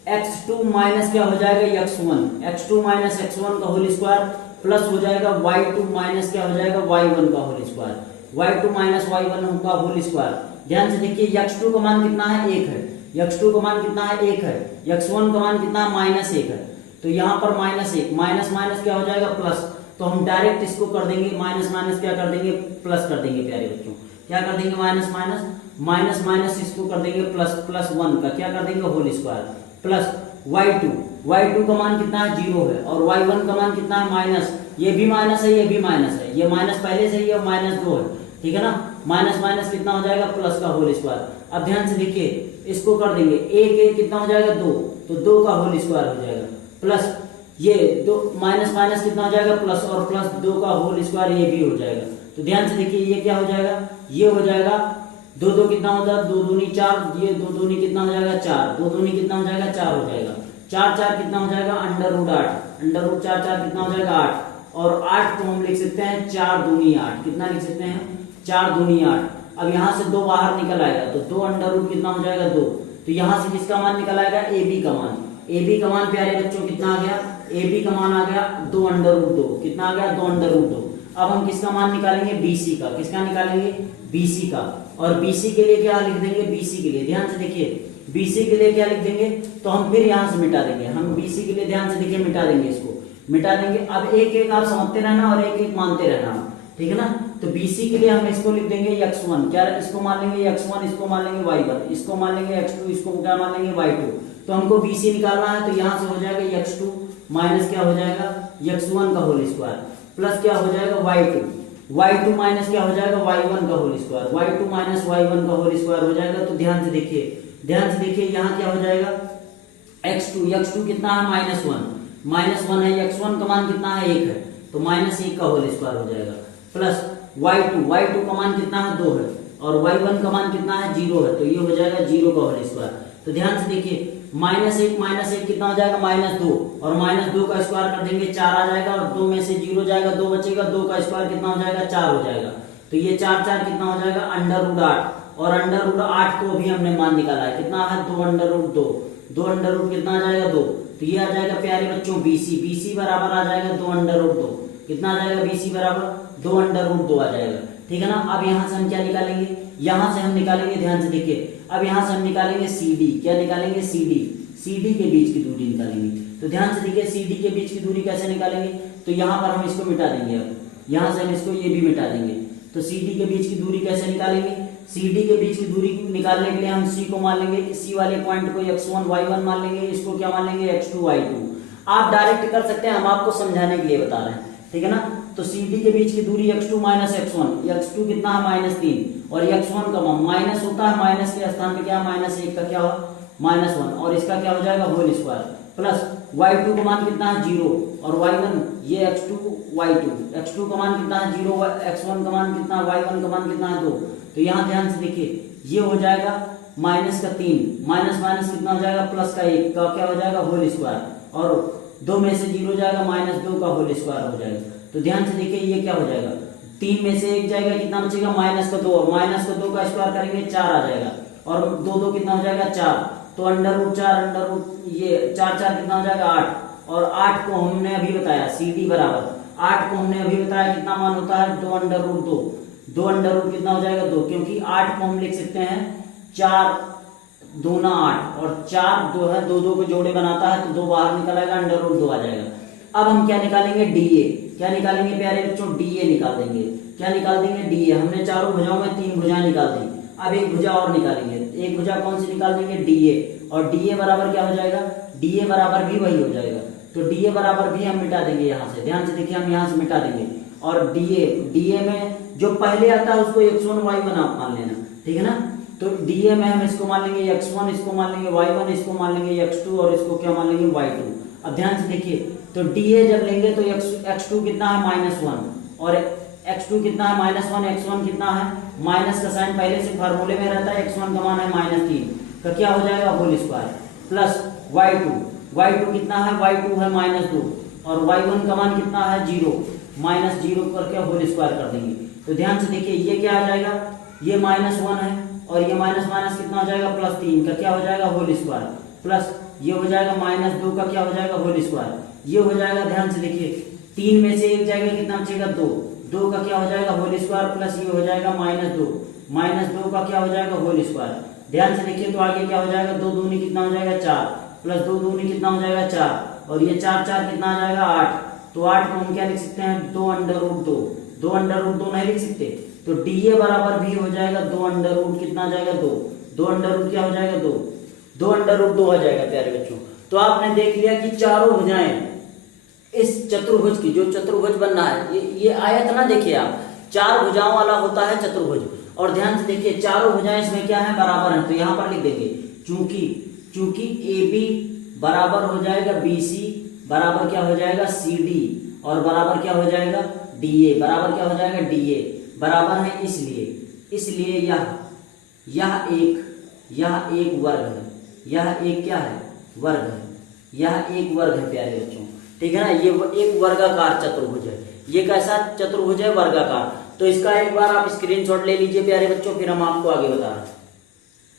x2 माइनस क्या हो जाएगा x2 माइनस x1 का होल स्क्वायर प्लस हो जाएगा y2 माइनस क्या हो जाएगा y1 का whole square, y2 minus y1 का होल स्क्वायर। ध्यान से देखिए x2 का मान कितना है 1 है, x2 का मान कितना है 1 है, x1 का मान कितना है -1 है। तो यहाँ पर -1 माइनस माइनस क्या हो जाएगा प्लस। तो हम डायरेक्ट इसको कर देंगे माइनस माइनस क्या कर देंगे, प्लस कर देंगे प्यारे बच्चों। क्या कर देंगे, माइनस माइनस इसको कर देंगे प्लस, +1 का क्या कर देंगे होल स्क्वायर प्लस y2 का मान कितना है 0 है और y1 का मान कितना है माइनस, ये भी माइनस है ये भी माइनस है, ये माइनस पहले से ही है -2 है, ठीक है ना। माइनस माइनस कितना हो जाएगा प्लस का होल स्क्वायर। अब ध्यान से देखिए इसको कर देंगे एक कितना हो जाएगा 2, तो 2 का होल स्क्वायर हो जाएगा, प्लस ये 2 माइनस माइनस कितना हो जाएगा प्लस, और प्लस 2 का होल स्क्वायर ये भी हो जाएगा। तो ध्यान से देखिए ये क्या हो जाएगा, ये हो जाएगा 2 2 कितना होता है 2 दूनी 4, ये 2 दूनी कितना हो जाएगा 4, 2 दूनी कितना हो जाएगा 4 हो जाएगा, 4 4 कितना हो जाएगा अंडर रूट 8, अंडर रूट 4 4 कितना हो जाएगा 8, और 8 को हम लिख सकते हैं 4 दूनी 8, कितना लिख सकते हैं 4 दूनी 8। अब यहाँ से 2 बाहर निकल आएगा तो 2 अंडर रूट कितना हो जाएगा 2, तो यहाँ से किसका मान निकल आएगा ए बी का मान, ए बी का मान प्यारे बच्चों कितना आ गया, ए बी का मान आ गया 2 अंडर रूट 2, कितना आ गया 2 अंडर रूट 2। अब हम किसका मान निकालेंगे बीसी का, किसका निकालेंगे बीसी का, और बीसी के लिए क्या लिख देंगे, बीसी के लिए ध्यान से देखिए बीसी के लिए क्या लिख देंगे, तो हम फिर यहाँ से मिटा देंगे, हम बीसी के लिए ध्यान से देखिए मिटा देंगे, इसको मिटा देंगे। अब एक एक आप समझते रहना और एक एक मानते रहना, ठीक है ना। तो बीसी के लिए हम इसको लिख देंगे x1, क्या इसको मान लेंगे x1, इसको मान लेंगे y1, इसको मान लेंगे x2, इसको क्या मान लेंगे y2। तो हमको बीसी निकालना है, तो यहाँ से हो जाएगा x2 माइनस क्या हो जाएगा x1 का होल स्क्वायर, प्लस क्या हो जाएगा y2 माइनस क्या हो जाएगा y1 का whole square, y2 minus y1 का होल स्क्वायर हो जाएगा। तो ध्यान से देखिए यहाँ क्या हो जाएगा x2 कितना है -1 है, x1 का मान कितना है 1 है, तो -1 का होल स्क्वायर हो जाएगा, प्लस y2 का मान कितना है 2 है, और y1 का मान कितना है 0 है, तो ये हो जाएगा 0 का होल स्क्वायर। तो ध्यान से देखिए -1 कितना हो जाएगा -2, और -2 का स्क्वायर कर देंगे 4 आ जाएगा, और 2 में से 0 जाएगा 2 बचेगा, 2 का स्क्वायर कितना हो जाएगा 4 हो जाएगा। तो ये 4 4 कितना हो जाएगा अंडर रूट 8, और अंडर रूट 8 को भी हमने मान निकाला है, कितना है 2 अंडर रूट 2, 2 अंडर रूट कितना आ जाएगा 2, तो ये आ जाएगा प्यारे बच्चों बीसी बराबर आ जाएगा 2 अंडर रूट 2, कितना आ जाएगा बीसी बराबर 2 अंडर रूट 2 आ जाएगा, ठीक है ना। अब यहाँ से हम क्या निकालेंगे, यहाँ से हम निकालेंगे, ध्यान से देखिए अब यहाँ से हम निकालेंगे CD, क्या निकालेंगे CD के बीच की दूरी निकालेंगे। तो ध्यान से देखिए CD के बीच की दूरी कैसे निकालेंगे, तो यहाँ पर हम इसको मिटा देंगे, अब यहाँ से हम इसको ये भी मिटा देंगे। तो CD के बीच की दूरी कैसे निकालेंगे, CD के बीच की दूरी निकालने के लिए हम C को मान लेंगे, C वाले पॉइंट को x1 y1 मान लेंगे, इसको क्या मान लेंगे x2 y2। आप डायरेक्ट कर सकते हैं, हम आपको समझाने के लिए बता रहे हैं, ठीक है ना। तो CD के बीच की दूरी x2 माइनस x1, x2 कितना है -3, और x1 का माइनस होता है, माइनस के स्थान पे क्या -1 का क्या हो -1, और इसका क्या हो जाएगा होल स्क्वायर, प्लस y2 का मान कितना है 0, और y1 ये x2 का मान कितना है 0, x1 का मान कितना है, y1 का मान कितना है 2। तो यहाँ ध्यान से देखिए ये हो जाएगा -3 माइनस माइनस कितना हो जाएगा +1 का क्या हो जाएगा होल स्क्वायर, और 2 में से 0 जाएगा -2 का होल स्क्वायर हो जाएगा। तो ध्यान से देखिए ये क्या हो जाएगा 3 में से 1 जाएगा, कितना बचेगा -2, और -2 का स्क्वायर करेंगे 4 आ जाएगा, और 2 कितना हो जाएगा 4, तो अंडर रूट ये 4 4 कितना हो जाएगा 8, और 8 को हमने अभी बताया CD बराबर 8 को हमने अभी बताया कितना मान होता है 2 अंडर रूट 2 अंडर रूट कितना हो जाएगा 2, क्योंकि 8 को हम लिख सकते हैं 4 दूना 8, और 4 2 है, 2 को जोड़े बनाता है, तो 2 बाहर निकल आएगा, अंडर रूट 2 आ जाएगा। अब हम क्या निकालेंगे DA, क्या निकालेंगे प्यारे बच्चों DA निकाल देंगे, क्या निकाल देंगे DA। हमने चारों भुजाओं में 3 भुजा निकाल दी, अब एक भुजा और निकालेंगे, एक भुजा कौन सी निकाल देंगे DA, और DA बराबर क्या हो जाएगा DA बराबर भी वही हो जाएगा, तो DA बराबर भी हम मिटा देंगे यहाँ से, ध्यान से देखिए हम यहाँ से मिटा देंगे, और DA में जो पहले आता है उसको x1 y1 आप मान लेना, ठीक है ना। तो DA में हम इसको मान लेंगे x1, इसको मान लेंगे y1, इसको मान लेंगे x2, और इसको क्या मान लेंगे y2। अब ध्यान से देखिए तो DA जब लेंगे तो x2 कितना है -1, और x2 कितना है -1, x1 कितना है, माइनस का साइन पहले से फार्मूले में रहता है, x1 का मान है -3 का क्या हो जाएगा होल स्क्वायर, प्लस y2 कितना है, y2 है -2, और y1 का मान कितना है 0, -0 करके होल स्क्वायर कर देंगे। तो ध्यान से देखिए ये क्या आ जाएगा, ये -1 है, और ये माइनस माइनस कितना हो जाएगा +3 का क्या हो जाएगा होल स्क्वायर, प्लस ये हो जाएगा -2 का क्या हो जाएगा होल स्क्वायर, ये हो जाएगा। ध्यान से देखिए 3 में से 1 जाएगा, कितना बचेगा 2 का क्या हो जाएगा होल स्क्वायर, प्लस ये हो जाएगा -2 का क्या हो जाएगा होल स्क्वायर। ध्यान से देखिए तो आगे क्या हो जाएगा 2 दूनी कितना हो जाएगा 4, प्लस 2 दूनी कितना हो जाएगा 4, और ये 4 4 कितना आ जाएगा 8। तो 8 को हम क्या लिख सकते हैं 2 अंडर रूट 2 नहीं लिख सकते, तो DA बराबर भी हो जाएगा 2 अंडर रूट कितना आ जाएगा 2 अंडर रूट क्या हो जाएगा 2 अंडर रूट 2 आ जाएगा प्यारे बच्चों। तो आपने देख लिया कि चारों भुजाएं इस चतुर्भुज की, जो चतुर्भुज बनना है, ये आयत ना देखिए आप, 4 भुजाओं वाला होता है चतुर्भुज। और ध्यान से देखिए चारों भुजाएं इसमें क्या है बराबर है, तो यहाँ पर लिख देंगे चूंकि चूंकि ए बी बराबर हो जाएगा बी सी, बराबर क्या हो जाएगा सी डी, और बराबर क्या हो जाएगा डी ए, बराबर क्या हो जाएगा डी ए, बराबर है इसलिए यह एक वर्ग है, यह एक क्या है वर्ग है, यह एक वर्ग है प्यारे बच्चों, ठीक है ना। ये एक वर्गाकार चतुर्भुज है, ये कैसा चतुर्भुज है वर्गाकार। तो इसका एक बार आप स्क्रीनशॉट ले लीजिए प्यारे बच्चों, फिर हम आपको आगे बता रहे हैं।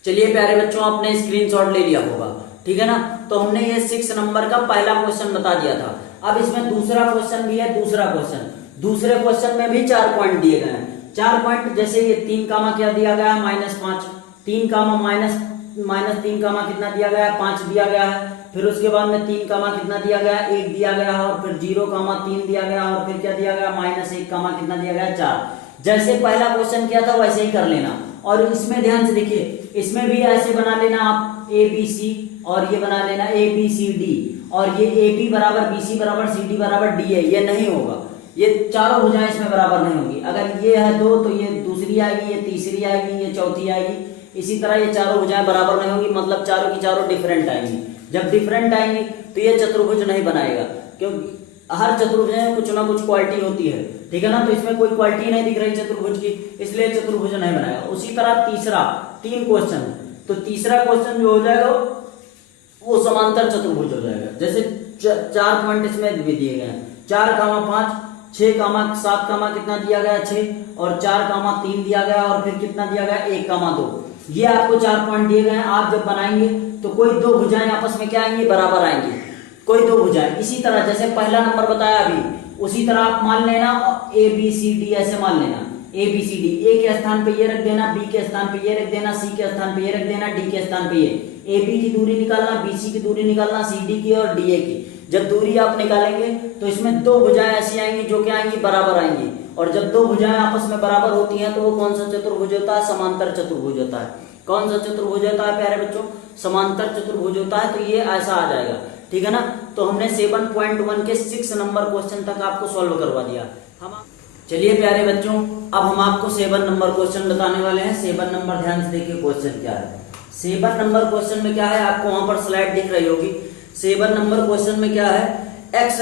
चलिए प्यारे बच्चों, आपने स्क्रीनशॉट ले लिया होगा, ठीक है ना। तो हमने ये 6 नंबर का पहला क्वेश्चन बता दिया था। अब इसमें दूसरा क्वेश्चन भी है। दूसरे क्वेश्चन में भी 4 पॉइंट दिए गए हैं। 4 पॉइंट जैसे ये 3 कामा क्या दिया गया है -5, 3 कामा माइनस 3 कामा कितना दिया गया है 5 दिया गया है। फिर उसके बाद में 3 कामा कितना दिया गया है 1 दिया गया है, और फिर 0 कामा 3 दिया गया, और फिर क्या दिया गया -1 कामा कितना दिया गया 4। जैसे पहला क्वेश्चन किया था वैसे ही कर लेना। और इसमें ध्यान से देखिए, इसमें भी ऐसे बना लेना आप ए बी सी, और ये बना लेना ए बी सी डी, और ये ए बी बराबर बी सी बराबर सी डी बराबर डी है, ये नहीं होगा। ये चारों भुजाएं इसमें बराबर नहीं होंगी। अगर ये है 2 तो ये दूसरी आएगी, ये तीसरी आएगी, ये चौथी आएगी। इसी तरह ये चारों भुजाएं बराबर नहीं होंगी, मतलब चारों की चारों डिफरेंट आएंगी। जब डिफरेंट आएंगी तो ये चतुर्भुज नहीं बनाएगा, क्योंकि हर चतुर्भुज में कुछ ना कुछ क्वालिटी होती है, ठीक है ना। तो इसमें कोई क्वालिटी नहीं दिख रही चतुर्भुज की, इसलिए चतुर्भुज नहीं बनाएगा। उसी तरह तीसरा 3 क्वेश्चन, तो तीसरा क्वेश्चन जो हो जाएगा वो समांतर चतुर्भुज हो जाएगा। जैसे 4 पॉइंट इसमें भी दिए गए हैं, 4 कामा 5, 6 कामा 7 कामा कितना दिया गया 6, और 4 कामा 3 दिया गया, और फिर कितना दिया गया 1 कामा 2। ये आपको 4 पॉइंट दिए गए हैं। आप जब बनाएंगे तो कोई 2 भुजाएं आपस में क्या आएंगी बराबर आएंगी, कोई 2 भुजाएं। इसी तरह जैसे पहला नंबर बताया अभी, उसी तरह आप मान लेना ए बी सी डी, ऐसे मान लेना ए बी सी डी। ए के स्थान पे ये रख देना, बी के स्थान पे ये रख देना, सी के स्थान पे ये रख देना, डी के स्थान पे ये। ए बी की दूरी निकालना, बी सी की दूरी निकालना, सी डी की और डी ए की। जब दूरी आप निकालेंगे तो इसमें 2 भुजाएं ऐसी आएंगी जो क्या आएंगी बराबर आएंगी। और जब 2 भुजाएं आपस में बराबर होती हैं तो वो कौन सा चतुर्भुज होता है समांतर चतुर्भुज होता है। कौन सा चतुर्भुज होता है प्यारे बच्चों समांतर चतुर्भुज होता है। तो ये ऐसा आ जाएगा, ठीक है ना। तो हमने 7.1 के 6 नंबर क्वेश्चन तक आपको सॉल्व करवा दिया। हम चलिए प्यारे बच्चों, अब हम आपको 7 नंबर क्वेश्चन बताने वाले हैं। 7 नंबर ध्यान से देखिए क्वेश्चन क्या है। 7 नंबर क्वेश्चन में क्या है, आपको वहां पर स्लाइड दिख रही होगी। 7 नंबर क्वेश्चन में क्या है, एक्स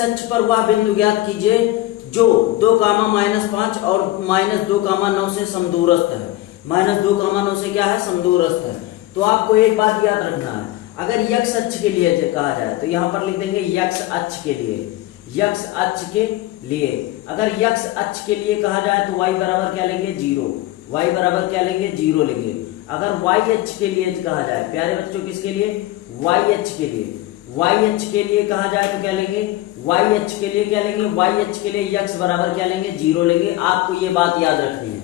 अक्ष पर वह बिंदु ज्ञात कीजिए जो 2 कामा -5 और -2 कामा 9 से समदूरस्थ है। -2 कामा 9 से क्या है समदूरस्थ है। तो आपको एक बात याद रखना है, अगर यक्ष अक्ष के लिए कहा जाए तो यहां पर लिख देंगे यक्ष अक्ष के लिए, यक्ष अक्ष के लिए। अगर यक्ष अक्ष के लिए कहा जाए तो y बराबर क्या लेंगे 0, y बराबर क्या लेंगे 0 लेंगे। अगर y अक्ष के लिए कहा जाए प्यारे बच्चों, किसके लिए y अक्ष के लिए, y अक्ष के लिए कहा जाए तो क्या लेंगे y अक्ष के लिए क्या लेंगे, y अक्ष के लिए यक्ष बराबर क्या लेंगे 0 लेंगे। आपको ये बात याद रखनी है,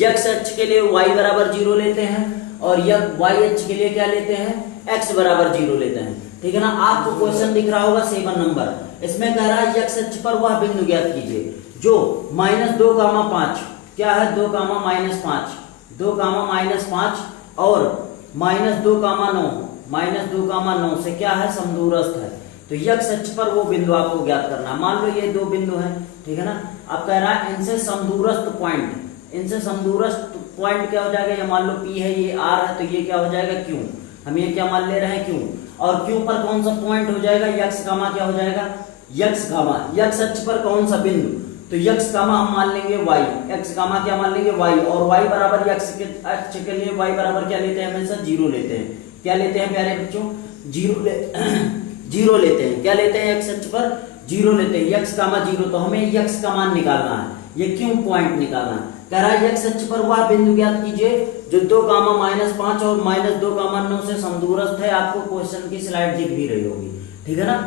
यक्ष अक्ष के लिए y बराबर 0 लेते हैं, और y अक्ष के लिए क्या लेते हैं x बराबर 0 लेते हैं, ठीक है ना। आपको क्वेश्चन दिख रहा होगा 7 नंबर, इसमें कह रहा है यक्ष अक्ष पर वह बिंदु ज्ञात कीजिए जो -2 कामा 5 क्या है 2 कामा -5, 2 कामा -5 और -2 कामा 9, -2 कामा 9 से क्या है समदूरस्थ है। तो यक्ष अक्ष पर वो बिंदु आपको ज्ञात करना है। मान लो ये 2 बिंदु हैं, ठीक है ना। अब कह रहा है इनसे समदूरस्थ पॉइंट, इनसे समदूरस्थ पॉइंट क्या हो जाएगा, ये मान लो P है, ये R है, तो ये क्या हो जाएगा Q। हम ये क्या मान ले रहे हैं Q, और Q पर कौन सा पॉइंट हो जाएगा यक्ष कामा क्या हो जाएगा यक्ष कामा, यक्ष अक्ष पर कौन सा बिंदु, तो यक्ष कामा हम मान लेंगे y, यक्ष कामा क्या मान लेंगे y, और y बराबर यक्ष के अक्ष के लिए y बराबर क्या लेते हैं हमेशा 0 लेते हैं। क्या लेते हैं प्यारे बच्चों 0 लेते हैं। क्या लेते हैं यक्ष अक्ष पर 0 लेते हैं, यक्ष कामा 0। तो हमें यक्ष का मान निकालना है, ये क्यों पॉइंट निकालना है। कह रहा है यक्ष अक्ष पर वह बिंदु ज्ञात कीजिए जो 2 कामा -5 और -2 कामा 9 से समदूरस्थ है। आपको क्वेश्चन की स्लाइड दिख भी रही होगी, ठीक है ना।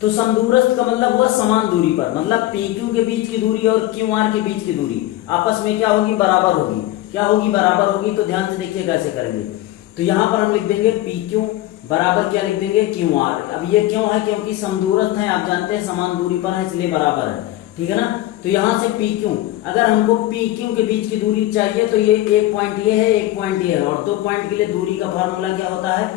तो समदूरस्थ का मतलब हुआ समान दूरी पर, मतलब PQ के बीच की दूरी और QR के बीच की दूरी आपस में क्या होगी बराबर होगी। क्या होगी बराबर होगी। तो ध्यान से देखिए कैसे करेंगे। तो यहां पर हम लिख देंगे PQ बराबर क्या लिख देंगे QR। अब ये क्यों है, क्योंकि समदूरस्थ है, आप जानते हैं समान दूरी पर है इसलिए बराबर है, ठीक है ना। तो यहां से PQ, अगर हमको PQ के बीच की दूरी चाहिए तो ये एक पॉइंट ये है, एक पॉइंट ये है, और 2 पॉइंट के लिए दूरी का फार्मूला क्या होता है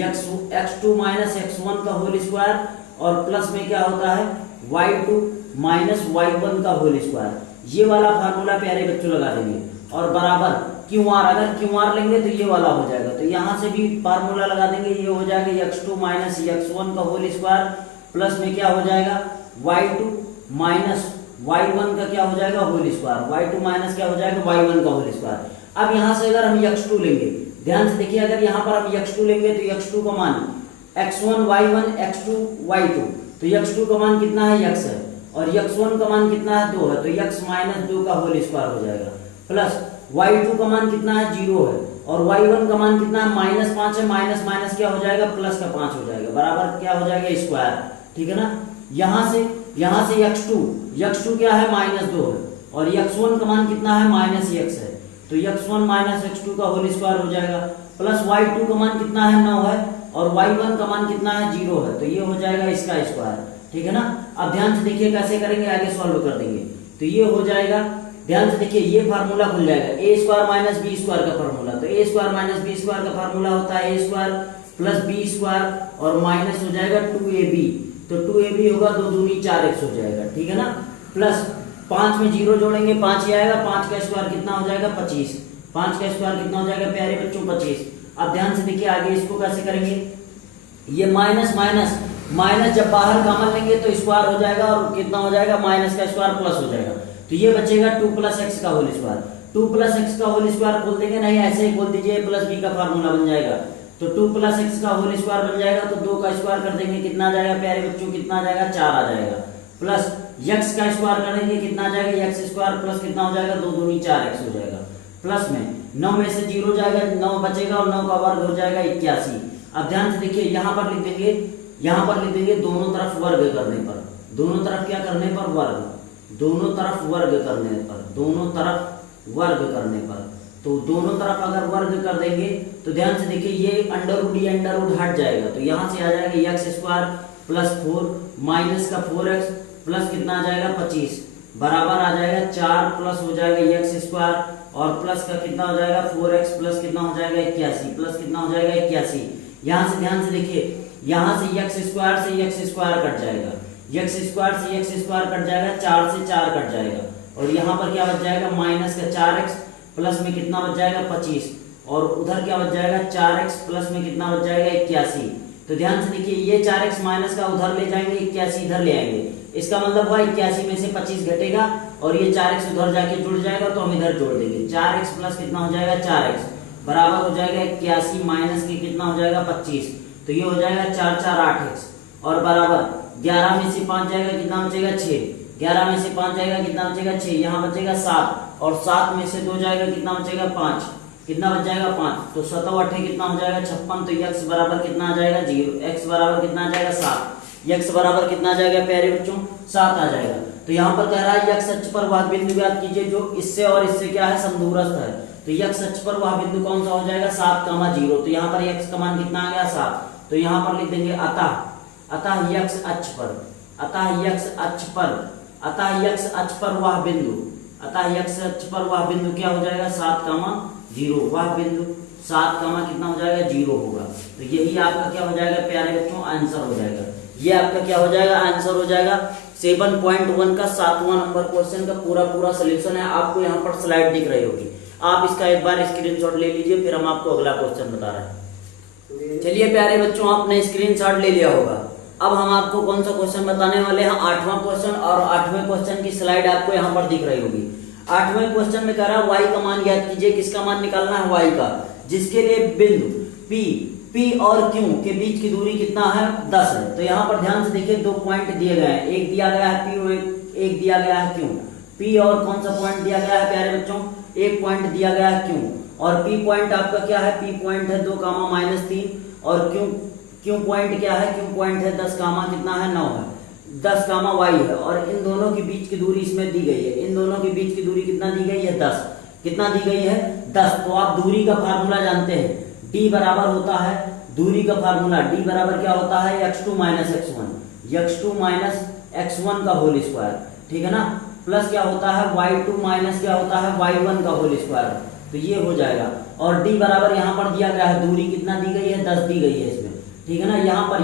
x2 - x1 का होल स्क्वायर, और प्लस में क्या होता है y2 - y1 का होल स्क्वायर। ये वाला फार्मूला प्यारे बच्चों लगा देंगे और बराबर क्यू आर, अगर क्यू आर लेंगे तो ये वाला हो जाएगा, तो यहाँ से भी फार्मूला लगा देंगे, ये हो जाएगा x2 माइनस x1 का होल स्क्वायर प्लस में क्या हो जाएगा y2 माइनस y1 का क्या हो जाएगा होल स्क्वायर, y2 माइनस क्या हो जाएगा y1 का होल स्क्वायर। अब यहाँ से अगर हम x2 लेंगे, ध्यान से देखिए, अगर यहाँ पर हम x2 लेंगे तो x2 का मान x1 y1 x2 y2, तो x2 का मान कितना है x है और x1 का मान कितना है 2 है, तो x माइनस 2 का होल स्क्वायर हो जाएगा प्लस y2 का मान कितना है 0 है और y1 का मान कितना है -5 है, माइनस माइनस क्या हो जाएगा प्लस का 5 हो जाएगा, बराबर क्या हो जाएगा स्क्वायर, ठीक है ना। यहाँ से x2 क्या है -2 है और x1 का मान कितना है -x है, तो x1 माइनस x2 का होल स्क्वायर हो जाएगा प्लस y2 का मान कितना है 9 है और y1 का मान कितना है 0 है, तो ये हो जाएगा इसका स्क्वायर, ठीक है ना। अब ध्यान से देखिए कैसे करेंगे, आगे सॉल्व कर देंगे, तो ये हो जाएगा, ध्यान से देखिए ये फार्मूला खुल जाएगा ए स्क्वायर माइनस बी स्क्वायर का फार्मूला, तो ए स्क्वायर माइनस बी स्क्वायर का फार्मूला होता है ए स्क्वायर प्लस बी स्क्वायर और माइनस हो जाएगा 2ab, तो 2ab होगा 2 दूनी 4x हो जाएगा, ठीक है ना। प्लस 5 में 0 जोड़ेंगे 5 ही आएगा, 5 का स्क्वायर कितना हो जाएगा 25, 5 का स्क्वायर कितना हो जाएगा प्यारे बच्चों 25। अब ध्यान से देखिए आगे इसको कैसे करेंगे, ये माइनस माइनस माइनस जब बाहर कॉमन लेंगे तो स्क्वायर हो जाएगा और कितना हो जाएगा माइनस का स्क्वायर प्लस हो जाएगा, तो ये बचेगा 2 + x का होल स्क्वायर, 2 + x का होल स्क्वायर खोल देंगे, नहीं ऐसे ही खोल दीजिए प्लस b का फार्मूला बन जाएगा, तो 2 + x का होल स्क्वायर बन जाएगा, तो 2 का स्क्वायर कर देंगे कितना आ जाएगा प्यारे बच्चों, कितना आ जाएगा 4 आ जाएगा, प्लस x का स्क्वायर करेंगे कितना आ जाएगा x स्क्वायर प्लस कितना हो जाएगा 2 दूनी 4x हो जाएगा, प्लस में 9 में से 0 जाएगा 9 बचेगा और 9 का वर्ग हो जाएगा 81। अब ध्यान से देखिए यहाँ पर लिख देंगे दोनों तरफ वर्ग करने पर, दोनों तरफ क्या करने पर वर्ग, दोनों तरफ वर्ग करने पर, दोनों तरफ वर्ग करने पर, तो दोनों तरफ अगर वर्ग कर देंगे तो ध्यान से देखिए ये अंडर रूट हट जाएगा, तो यहाँ से आ जाएगा x स्क्वायर प्लस 4 माइनस का 4x प्लस कितना आ जाएगा 25 बराबर आ जाएगा 4 प्लस हो जाएगा x स्क्वायर और प्लस का कितना हो जाएगा 4x प्लस कितना हो जाएगा 81 प्लस कितना हो जाएगा 81। यहाँ से ध्यान से देखिए, यहाँ से x स्क्वायर कट जाएगा, x स्क्वायर से x स्क्वायर कट जाएगा, 4 से 4 कट जाएगा और यहाँ पर क्या बच जाएगा माइनस का 4x प्लस में कितना बच जाएगा 25 और उधर क्या बच जाएगा 4x प्लस में कितना बच जाएगा 81। तो ध्यान से देखिए ये 4x माइनस का उधर ले जाएंगे 81 इधर ले आएंगे, इसका मतलब हुआ 81 में से 25 घटेगा और ये 4x उधर जाके जुड़ जाएगा, तो हम इधर जोड़ देंगे 4x प्लस कितना हो जाएगा 4x बराबर हो जाएगा 81 माइनस के कितना हो जाएगा 25, तो ये हो जाएगा 4 4 8x और बराबर 11 में से 5 जाएगा कितना बचेगा 6, 11 में से 5 जाएगा कितना बचेगा 6, यहाँ बचेगा 7 और 7 में से 2 जाएगा कितना बचेगा 5, कितना बच जाएगा 5, तो 7 8 कितना हो जाएगा 56, तो x बराबर कितना आ जाएगा 0, x बराबर कितना आ जाएगा 7, x बराबर कितना आ जाएगा प्यारे बच्चों 7 आ जाएगा। तो यहाँ पर कह रहा है x अक्ष पर वह बिंदु ज्ञात कीजिए जो इससे और इससे क्या है समदूरस्थ है, तो x अक्ष पर वह बिंदु कौन सा हो जाएगा 7, 0, तो यहाँ पर x का मान कितना आ गया 7, तो यहाँ पर लिख देंगे अतः x अक्ष पर, अतः x अक्ष पर वह बिंदु, अतः x अक्ष पर वह बिंदु क्या हो जाएगा 7, 0, वह बिंदु 7, कितना हो जाएगा 0 होगा, तो यही आपका क्या हो जाएगा प्यारे बच्चों आंसर हो जाएगा, ये आपका क्या हो जाएगा आंसर हो जाएगा 7.1 का 7वां नंबर क्वेश्चन का पूरा सोल्यूशन है। आपको यहाँ पर स्लाइड दिख रही होगी, आप इसका एक बार स्क्रीनशॉट ले लीजिए, फिर हम आपको अगला क्वेश्चन बता रहे हैं। चलिए प्यारे बच्चों आपने स्क्रीनशॉट ले लिया होगा, अब हम आपको कौन सा क्वेश्चन बताने वाले हैं 8वां क्वेश्चन, और 8वें क्वेश्चन की स्लाइड आपको यहाँ पर दिख रही होगी। 8वें क्वेश्चन में कह रहा है y का मान ज्ञात कीजिए, किसका मान निकालना है y का, जिसके लिए बिंदु P और Q के बीच की दूरी कितना है 10 है। तो यहाँ पर ध्यान से देखिए 2 पॉइंट दिए गए हैं, एक दिया गया है P और एक दिया गया है Q। P और कौन सा पॉइंट दिया गया है प्यारे बच्चों, एक पॉइंट दिया गया है Q, और P पॉइंट आपका क्या है, P पॉइंट है 2, -3 और Q पॉइंट क्या है, Q पॉइंट है 10, कितना है 9 है, 10, y है, और इन दोनों के बीच की दूरी इसमें दी गई है, इन दोनों के बीच की दूरी कितना दी गई है 10, कितना दी गई है 10। तो आप दूरी का फार्मूला जानते हैं, d बराबर होता है, दूरी का फार्मूला d बराबर क्या होता है x2 माइनस x1 का होल स्क्वायर, ठीक है ना, प्लस क्या होता है y2 माइनस क्या होता है y1 का होल स्क्वायर, तो ये हो जाएगा, और d बराबर यहाँ पर दिया गया है, दूरी कितना दी गई है 10 दी गई है इसमें, ठीक है ना। यहाँ पर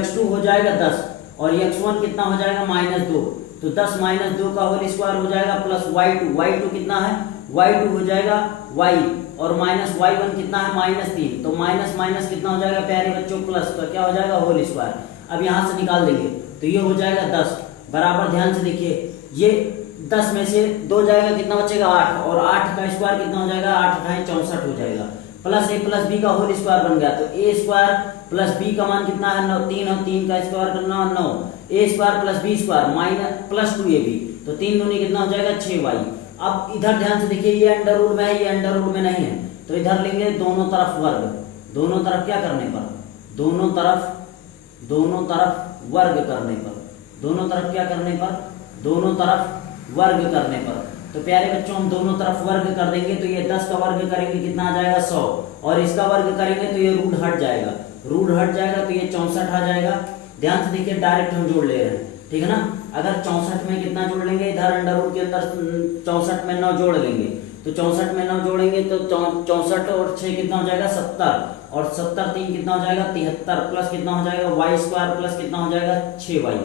x2 हो जाएगा 10 और x1 कितना हो जाएगा -2, तो 10 माइनस 2 का होल स्क्वायर हो जाएगा प्लस y2 कितना है, y2 हो जाएगा y और माइनस y1 कितना है -3, तो माइनस माइनस कितना हो जाएगा प्यारे बच्चों प्लस का क्या हो जाएगा होल स्क्वायर। अब यहाँ से निकाल देंगे तो ये हो जाएगा 10 बराबर, ध्यान से देखिए ये 10 में से 2 जाएगा कितना बचेगा 8 और 8 का स्क्वायर कितना हो जाएगा 8 × 64 हो जाएगा प्लस a प्लस b का होल स्क्वायर बन गया, तो a स्क्वायर प्लस b का मान कितना है 9, 3 और 3 का स्क्वायर करना 9, a square plus b square minus plus 2ab, तो 3 दूनी कितना हो जाएगा 6y। अब इधर ध्यान से देखिए ये अंडर रूट में है, ये अंडर रूट में नहीं है, तो इधर लेंगे दोनों तरफ वर्ग, दोनों तरफ क्या करने पर, दोनों तरफ वर्ग करने पर, दोनों तरफ क्या करने पर, दोनों तरफ वर्ग करने पर। तो प्यारे बच्चों हम दोनों तरफ वर्ग कर देंगे तो ये 10 का वर्ग करेंगे कितना आ जाएगा 100 और इसका वर्ग करेंगे तो ये रूट हट जाएगा, रूट हट जाएगा तो ये 64 आ जाएगा। ध्यान से देखिए डायरेक्ट हम जोड़ ले रहे हैं, ठीक है ना। अगर 64 में कितना जोड़ लेंगे, इधर अंडर रूट के अंदर 64 में 9 जोड़ लेंगे, तो 64 में 9 जोड़ेंगे तो 64 और 6 कितना हो जाएगा 70 और 70 3 कितना हो जाएगा 73 प्लस कितना हो जाएगा y स्क्वायर प्लस कितना हो जाएगा 6y।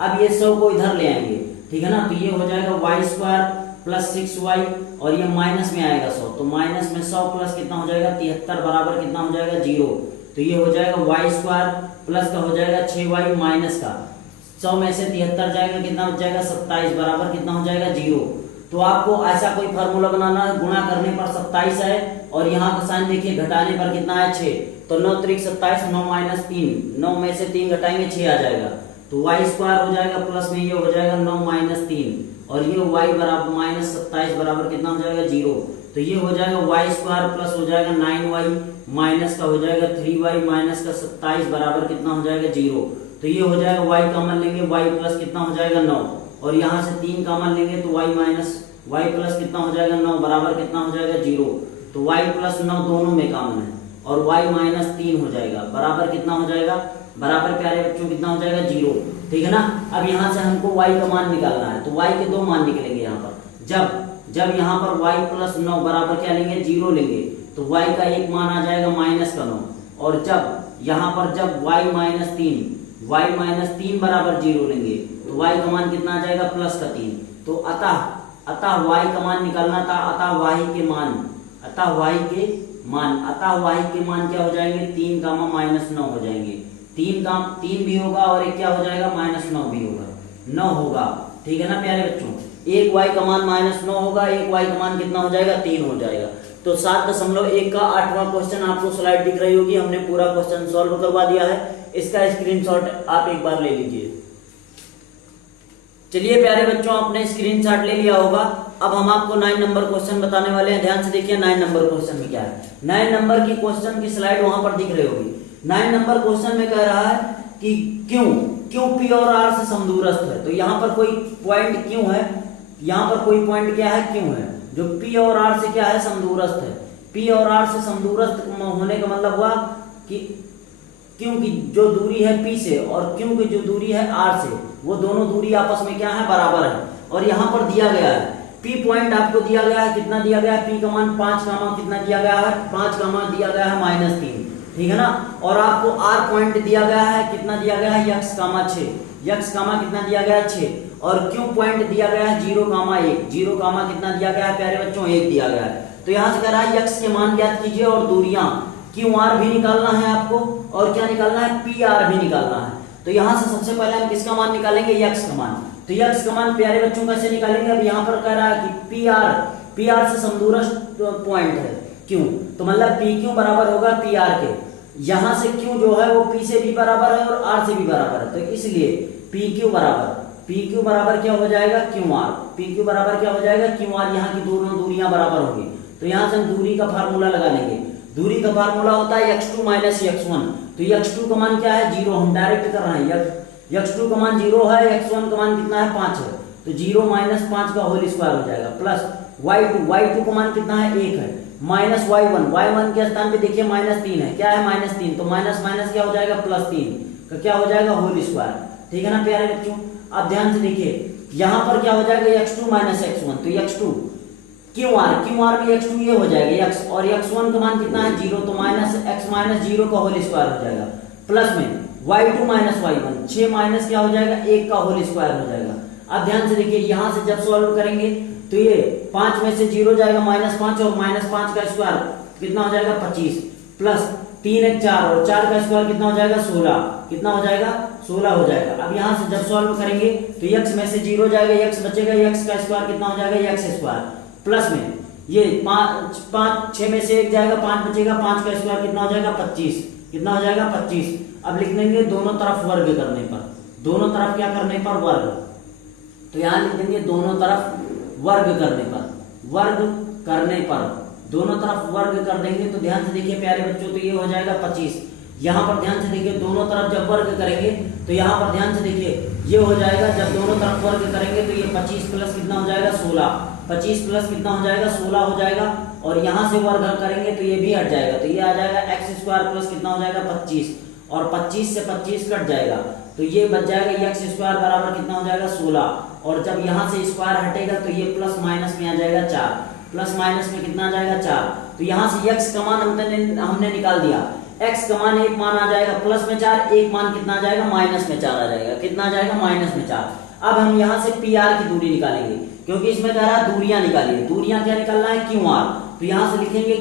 अब ये 100 को इधर ले आएंगे, ठीक है ना, तो ये हो जाएगा y स्क्वायर प्लस 6y और ये माइनस में आएगा 100, तो माइनस में 100 प्लस कितना हो जाएगा 73 बराबर कितना हो जाएगा 0, तो ये हो जाएगा y स्क्वायर प्लस का हो जाएगा 6y माइनस का 100 में से 73 जाएगा कितना हो जाएगा 27 बराबर कितना हो जाएगा 0। तो आपको ऐसा कोई फार्मूला बनाना है, गुणा करने पर 27 है और यहाँ का साइन देखिए घटाने पर कितना है 6, तो 9 त्रिक 27, 9 माइनस 3, 9 में से 3 घटाएंगे 6 आ जाएगा, तो y स्क्वायर हो जाएगा प्लस में ये हो जाएगा 9 माइनस 3 और ये y बराबर माइनस 27 बराबर कितना हो जाएगा 0, तो ये हो जाएगा y स्क्वायर प्लस हो जाएगा 9y माइनस का हो जाएगा 3y माइनस का 27 बराबर कितना हो जाएगा 0, तो ये हो जाएगा y कॉमन लेंगे y प्लस कितना हो जाएगा 9 और यहाँ से 3 कॉमन लेंगे तो y प्लस कितना हो जाएगा 9 बराबर कितना हो जाएगा 0, तो y प्लस 9 दोनों में कॉमन है और y माइनस 3 हो जाएगा बराबर कितना हो जाएगा, बराबर प्यारे बच्चों कितना हो जाएगा 0, ठीक है ना। अब यहाँ से हमको y का मान निकालना है, तो y के 2 मान निकलेंगे यहाँ पर, जब यहाँ पर y प्लस 9 बराबर क्या लेंगे 0 लेंगे तो y का एक मान आ जाएगा माइनस का 9 और जब यहाँ पर जब y माइनस 3 बराबर 0 लेंगे तो y का मान कितना आ जाएगा प्लस का 3, तो अतः y का मान निकालना था, अतः y के मान क्या हो जाएंगे 3 गामा माइनस 9 हो जाएंगे, 3 भी होगा और एक क्या हो जाएगा माइनस 9 भी होगा, 9 होगा, ठीक है ना प्यारे बच्चों। एक y का मान माइनस 9 होगा, एक y का मान कितना हो जाएगा 3 हो जाएगा। तो 7.1 का 8वां क्वेश्चन आपको स्लाइड दिख रही होगी, हमने पूरा क्वेश्चन सॉल्व करवा दिया है, इसका स्क्रीनशॉट आप एक बार ले लीजिए। चलिए प्यारे बच्चों आपने स्क्रीनशॉट ले लिया होगा। अब हम आपको 9 नंबर क्वेश्चन बताने वाले हैं, ध्यान से देखिए 9 नंबर क्वेश्चन में क्या है। 9 नंबर की क्वेश्चन की स्लाइड वहां पर दिख रही होगी। 9 नंबर क्वेश्चन में कह रहा है कि क्यों P और R से समदूरस्थ है, तो यहाँ पर कोई पॉइंट क्यों है, यहाँ पर कोई पॉइंट क्या है क्यों है, जो P और R से क्या है समदूरस्थ है। P और R से समदूरस्थ होने का मतलब हुआ कि क्योंकि जो दूरी है P से और क्योंकि जो दूरी है R से, वो दोनों दूरी आपस में क्या है बराबर है। और यहाँ पर दिया गया है P पॉइंट आपको दिया गया है, कितना दिया गया है P का मान 5 गामा कितना दिया गया है 5 गामा दिया गया है -3, ठीक है ना। और आपको R पॉइंट दिया गया है, कितना दिया गया है x गामा 6, x गामा कितना दिया गया है 6 और Q पॉइंट दिया गया है 0 गामा 1, 0 गामा कितना दिया गया है प्यारे बच्चों 1 दिया गया है। तो यहाँ से कह रहा है x के मान ज्ञात कीजिए और दूरियां QR भी निकालना है आपको और क्या निकालना है PR भी निकालना है। तो यहाँ से सबसे पहले हम किसका मान निकालेंगे x का मान, तो x का मान प्यारे बच्चों कैसे निकालेंगे। अब यहाँ पर कह रहा है कि PR से समदूरस्थ पॉइंट है क्यों, तो मतलब PQ बराबर होगा PR के, यहाँ से Q जो है वो P से भी बराबर है और R से भी बराबर है, तो इसलिए PQ बराबर क्या हो जाएगा QR, PQ बराबर क्या हो जाएगा QR, यहाँ की दोनों दूरियां बराबर होंगी। तो यहाँ से हम दूरी का फार्मूला लगा लेंगे, दूरी का फार्मूला होता है x2 माइनस x1, तो x2 का मान क्या है 0, हम डायरेक्ट कर रहे हैं, x2 का मान 0 है, x1 का मान कितना है 5 है, तो 0 माइनस 5 का होल स्क्वायर हो जाएगा प्लस y2 का मान कितना है 1 है माइनस y1 के स्थान पे देखिए -3 है, क्या है -3, तो माइनस माइनस क्या हो जाएगा +3 का क्या हो जाएगा होल स्क्वायर, ठीक है ना प्यारे बच्चों। अब ध्यान से देखिए यहाँ पर क्या हो जाएगा x2 माइनस x1, तो x2 QR भी x2 ये हो जाएगा x और x1 का मान कितना है 0, तो माइनस x माइनस 0 का होल स्क्वायर हो प्लस में y2 माइनस y1 6 माइनस क्या हो जाएगा 1 का होल स्क्वायर हो जाएगा। अब ध्यान से देखिए, यहां से जब सॉल्व करेंगे तो ये 5 में से 0 जाएगा -5 और -5 का स्क्वायर कितना हो जाएगा 25 प्लस 3 एक 4 और 4 का स्क्वायर कितना हो जाएगा 16, कितना हो जाएगा 16 हो जाएगा। अब यहाँ से जब सॉल्व करेंगे तो x में से 0 जाएगा, x बचेगा, x का स्क्वायर कितना हो जाएगा x स्क्वायर प्लस में ये 5 6 में से 1 जाएगा, 5 बचेगा, 5 का स्क्वायर कितना हो जाएगा 25, कितना हो जाएगा 25। अब लिख देंगे दोनों तरफ वर्ग करने पर, दोनों तरफ क्या करने पर वर्ग, तो यहाँ लिख देंगे दोनों तरफ वर्ग करने पर, वर्ग करने पर दोनों तरफ वर्ग कर देंगे तो ध्यान से देखिए प्यारे बच्चों, तो ये हो जाएगा 25। यहाँ पर ध्यान से देखिए दोनों तरफ जब वर्ग करेंगे तो यहाँ पर ध्यान से देखिए ये हो जाएगा, जब दोनों तरफ वर्ग करेंगे तो ये 25 प्लस कितना हो जाएगा 16, 25 प्लस कितना हो जाएगा 16 हो जाएगा। और यहाँ से वर्ग करेंगे तो ये भी हट जाएगा, तो ये आ जाएगा एक्स स्क्वायर प्लस कितना हो जाएगा 25 और 25 से 25 कट जाएगा तो ये बच जाएगा एक्स स्क्वायर बराबर कितना हो जाएगा 16। और जब यहाँ से स्क्वायर हटेगा तो ये प्लस माइनस में आ जाएगा 4, प्लस माइनस में कितना आ जाएगा 4। तो यहाँ से x का मान हमने निकाल दिया, x का मान एक मान आ जाएगा प्लस में 4, एक मान कितना आ जाएगा माइनस में 4 आ जाएगा, कितना आ जाएगा माइनस में 4। अब हम यहाँ से PR की दूरी निकालेंगे क्योंकि इसमें कह रहा है दूरियां निकालिए, दूरियां क्या निकालना है QR, तो यहाँ से लिखेंगे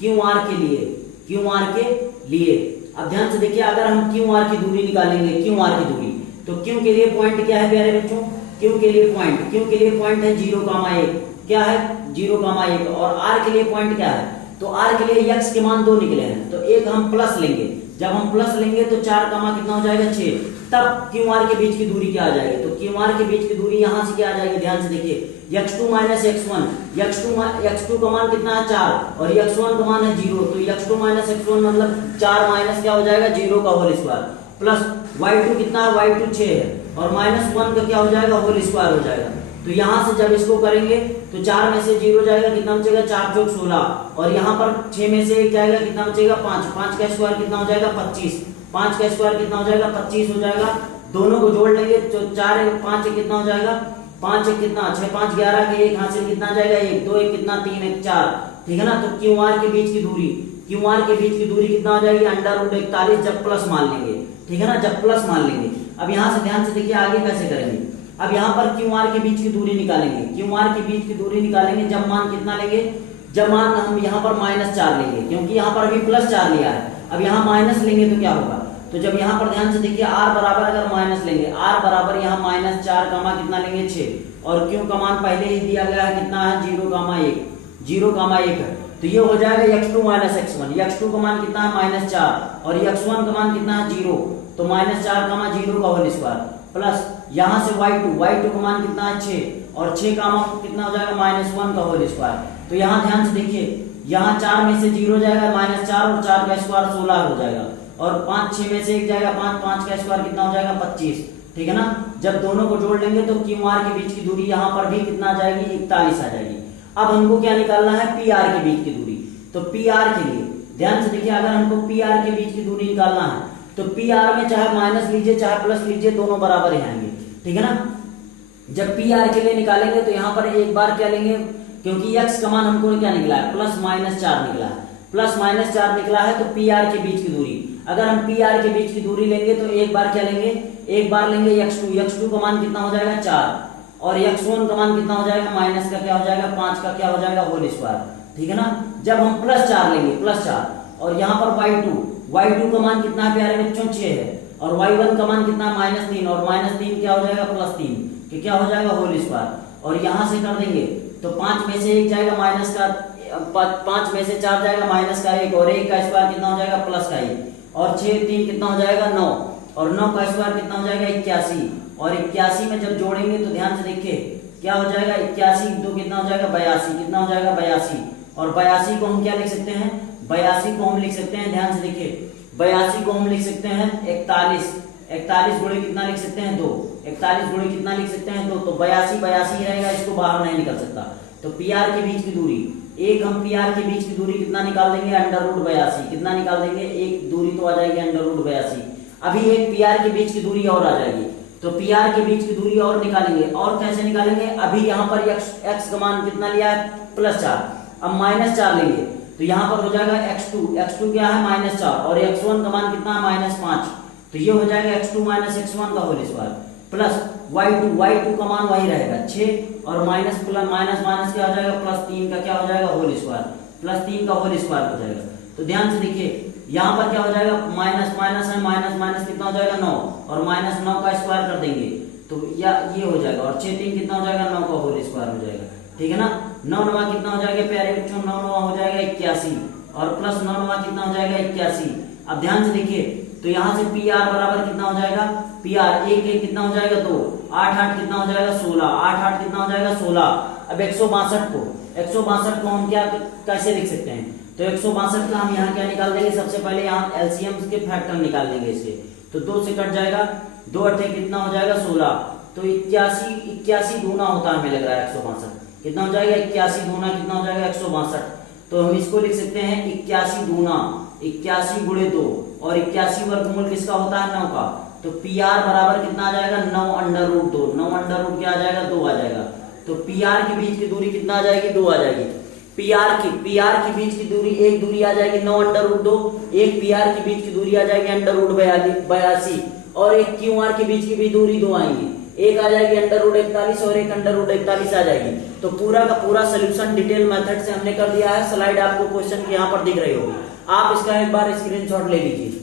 QR के लिए, QR के लिए। अब ध्यान से देखिए अगर हम QR की दूरी निकालेंगे, QR की दूरी, तो Q के लिए पॉइंट क्या है प्यारे बच्चों, Q के लिए पॉइंट है 0,1, क्या है 0,1 और R के लिए पॉइंट क्या है, तो R के लिए x के मान 2 निकले हैं तो एक हम प्लस लेंगे, जब हम प्लस लेंगे तो 4 का मान कितना हो जाएगा 6, तब QR के बीच की दूरी क्या आ जाएगी, तो QR के बीच की दूरी यहाँ से क्या आ जाएगी, ध्यान से देखिए x2 माइनस x1, x2 का मान कितना है 4 और x1 का मान है 0, तो x2 माइनस x1 मतलब 4 माइनस क्या हो जाएगा 0 का होल स्क्वायर प्लस y2 कितना है, y2 6 है और -1 का क्या हो जाएगा होल स्क्वायर हो जाएगा। तो यहाँ से जब इसको करेंगे तो 4 में से 0 जाएगा, कितना बचेगा 4 चौक 16 और यहाँ पर 6 में से 1 जाएगा, कितना बचेगा 5, 5 का स्क्वायर कितना हो जाएगा 25, 5 का स्क्वायर कितना हो जाएगा 25 हो जाएगा। दोनों को जोड़ लेंगे तो 4 5 कितना हो जाएगा 5 कितना 6 5 11 के 1 हासिल कितना आ जाएगा 1 2 1 कितना 3 1 4, ठीक है ना। तो QR के बीच की दूरी, QR के बीच की दूरी कितना हो जाएगी √41 जब प्लस मान लेंगे, ठीक है ना, जब प्लस मान लेंगे। अब यहाँ से ध्यान से देखिए आगे कैसे करेंगे, अब यहाँ पर QR के बीच की दूरी निकालेंगे, QR के बीच की दूरी निकालेंगे जब मान कितना लेंगे, जब मान हम यहाँ पर -4 लेंगे क्योंकि यहाँ पर अभी +4 लिया है, अब यहाँ माइनस लेंगे तो क्या होगा, तो जब यहाँ पर ध्यान से देखिए R बराबर अगर माइनस लेंगे, R बराबर यहाँ -4 का मान कितना लेंगे 6 और Q का मान पहले ही दिया गया है कितना है 0,1 है, तो ये हो जाएगा x2 माइनस x1, x2 का मान कितना है -4 और x1 का मान कितना है 0, तो -4 का मान 0 का होल स्क्वायर प्लस यहाँ से y2 का मान कितना है 6 और 6 का मान कितना हो जाएगा -1 का होल स्क्वायर। तो यहाँ ध्यान से देखिए यहाँ 4 में से 0 जाएगा -4 और 4 का स्क्वायर 16 हो जाएगा और 5 6 में से 1 जाएगा 5, 5 का स्क्वायर कितना हो जाएगा 25, ठीक है ना। जब दोनों को जोड़ लेंगे तो QR के बीच की दूरी यहाँ पर भी कितना आ जाएगी 41 आ जाएगी। अब हमको क्या निकालना है PR के बीच की दूरी, तो PR के लिए ध्यान से देखिए अगर हमको PR के बीच की दूरी निकालना है तो PR में चाहे माइनस लीजिए चाहे प्लस लीजिए दोनों बराबर ही आएंगे, ठीक है ना। जब PR के लिए निकालेंगे तो यहाँ पर एक बार क्या लेंगे, क्योंकि x का मान हमको क्या निकला है +-4 निकला है, +-4 निकला है तो PR के बीच की दूरी, अगर हम PR के बीच की दूरी लेंगे तो एक बार क्या लेंगे, एक बार लेंगे x2 का मान कितना हो जाएगा 4 और x1 का मान कितना हो जाएगा माइनस का क्या हो जाएगा 5 का क्या हो जाएगा होल स्क्वायर, ठीक है ना। जब हम +4 लेंगे +4 और यहाँ पर y2 का मान कितना है प्यारे बच्चों 6 है और y1 का मान कितना है -3 और -3 क्या हो जाएगा +3 कि क्या हो जाएगा होल स्क्वायर और यहाँ से कर देंगे तो 5 में से 1 जाएगा माइनस का 5 में से 4 जाएगा -1 और 1 का स्क्वायर कितना हो जाएगा +1 और 6 3 कितना हो जाएगा 9 और 9 का स्क्वायर कितना हो जाएगा 81 और 81 में जब जोड़ेंगे तो ध्यान से देखिए क्या हो जाएगा 81 2 कितना हो जाएगा 82, कितना हो जाएगा 82 और 82 को हम क्या लिख सकते हैं 82 को हम लिख सकते हैं, ध्यान से देखिए 82 को हम लिख सकते हैं 41 गुणे कितना लिख सकते हैं 2, 41 गुणे कितना लिख सकते हैं 2, तो 82 रहेगा, इसको बाहर नहीं निकल सकता। तो PR के बीच की दूरी एक हम PR के बीच की दूरी कितना निकाल देंगे √82, कितना निकाल देंगे एक दूरी तो आ जाएगी √82। अभी एक PR के बीच की दूरी और आ जाएगी तो PR के बीच की दूरी और निकालेंगे, और कैसे निकालेंगे, अभी यहाँ पर x का मान कितना लिया है +4, अब -4 लेंगे तो यहाँ पर हो जाएगा x2 क्या है -4 और x1 का मान कितना है -5, तो ये हो जाएगा x2 - x1 का होल स्क्वायर प्लस y2 का मान वही रहेगा 6 और माइनस प्लस माइनस माइनस क्या हो जाएगा प्लस 3 का क्या हो जाएगा होल स्क्वायर, प्लस 3 का होल स्क्वायर हो जाएगा। तो ध्यान से देखिए यहाँ पर क्या हो जाएगा माइनस माइनस है, माइनस माइनस कितना हो जाएगा 9 और माइनस 9 का स्क्वायर कर देंगे तो या ये हो जाएगा और 6 3 कितना हो जाएगा 9 का होल स्क्वायर हो जाएगा, ठीक है ना। 9 9 कितना हो जाएगा प्यारे बच्चों 9 9 हो जाएगा 81 और प्लस 9 9 कितना हो जाएगा 81। अब ध्यान से देखिए तो यहाँ से पी आर बराबर कितना हो जाएगा पी आर एक एक कितना हो जाएगा 2 8 8 कितना हो जाएगा 16 8 8 कितना हो जाएगा 16। अब 162 को हम क्या कैसे लिख सकते हैं तो 162 का हम यहाँ क्या निकाल देंगे सबसे पहले यहाँ एलसीएम के फैक्टर निकाल देंगे इसके तो 2 से कट जाएगा 2 अट्ठे कितना हो जाएगा 16 तो 81 दूना होता है हमें लग रहा है 162 कितना हो जाएगा 81 दूना कितना हो जाएगा 162। तो हम इसको लिख सकते हैं 81 दूना 81 गुणे 2 और 81 वर्गमूल किसका होता है 9 का। तो पी आर बराबर कितना आ जाएगा 9 अंडर रूट 2 9 अंडर रूट क्या आ जाएगा 2 आ जाएगा। तो पी आर के बीच की दूरी कितना आ जाएगी 2 आ जाएगी। पी आर के बीच की दूरी एक दूरी आ जाएगी 9 अंडर रूट 2 एक पी आर के बीच की दूरी आ जाएगी अंडर रूट 82 और एक क्यू आर के बीच की भी दूरी 2 आएंगी एक आ जाएगी अंडर रूट 41 और एक अंडर रूट 41 आ जाएगी। तो पूरा का पूरा सोल्यूशन डिटेल मेथड से हमने कर दिया है। स्लाइड आपको क्वेश्चन की यहाँ पर दिख रही होगी, आप इसका एक बार स्क्रीनशॉट ले लीजिए।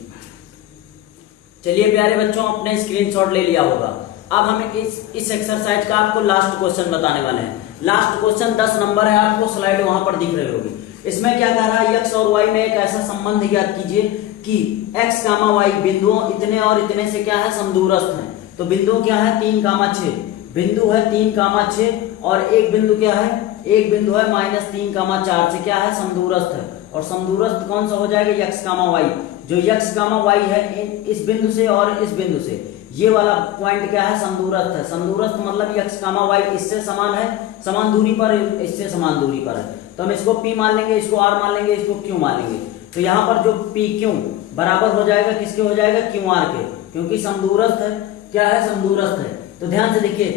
चलिए प्यारे बच्चों अपने स्क्रीनशॉट ले लिया होगा। अब हम इस एक्सरसाइज का आपको लास्ट क्वेश्चन बताने वाले हैं। लास्ट क्वेश्चन 10 नंबर है, आपको स्लाइड वहां पर दिख रही होगी। इसमें क्या कह रहा है x और y में एक ऐसा संबंध ज्ञात कीजिए कि x, y बिंदुओं इतने और इतने से क्या है समदूरस्थ हैं। तो बिंदु क्या है 3, 6 बिंदु है 3, 6 और एक बिंदु क्या है एक बिंदु है -3, 4 से क्या है समदूरस्थ है। और समदूरस्थ कौन सा हो जाएगा x, y जो x, y है इस बिंदु से और इस बिंदु से ये वाला पॉइंट क्या है समदूरस्थ है। समदूरस्थ मतलब x, y इससे समान है समान दूरी पर इससे समान दूरी पर है। तो हम इसको p मान लेंगे इसको r मान लेंगे इसको q मान लेंगे। तो यहाँ पर जो पी क्यू बराबर हो जाएगा किसके हो जाएगा क्यू आर के क्योंकि समदूरस्थ है क्या है समदूरस्थ है। तो ध्यान से देखिए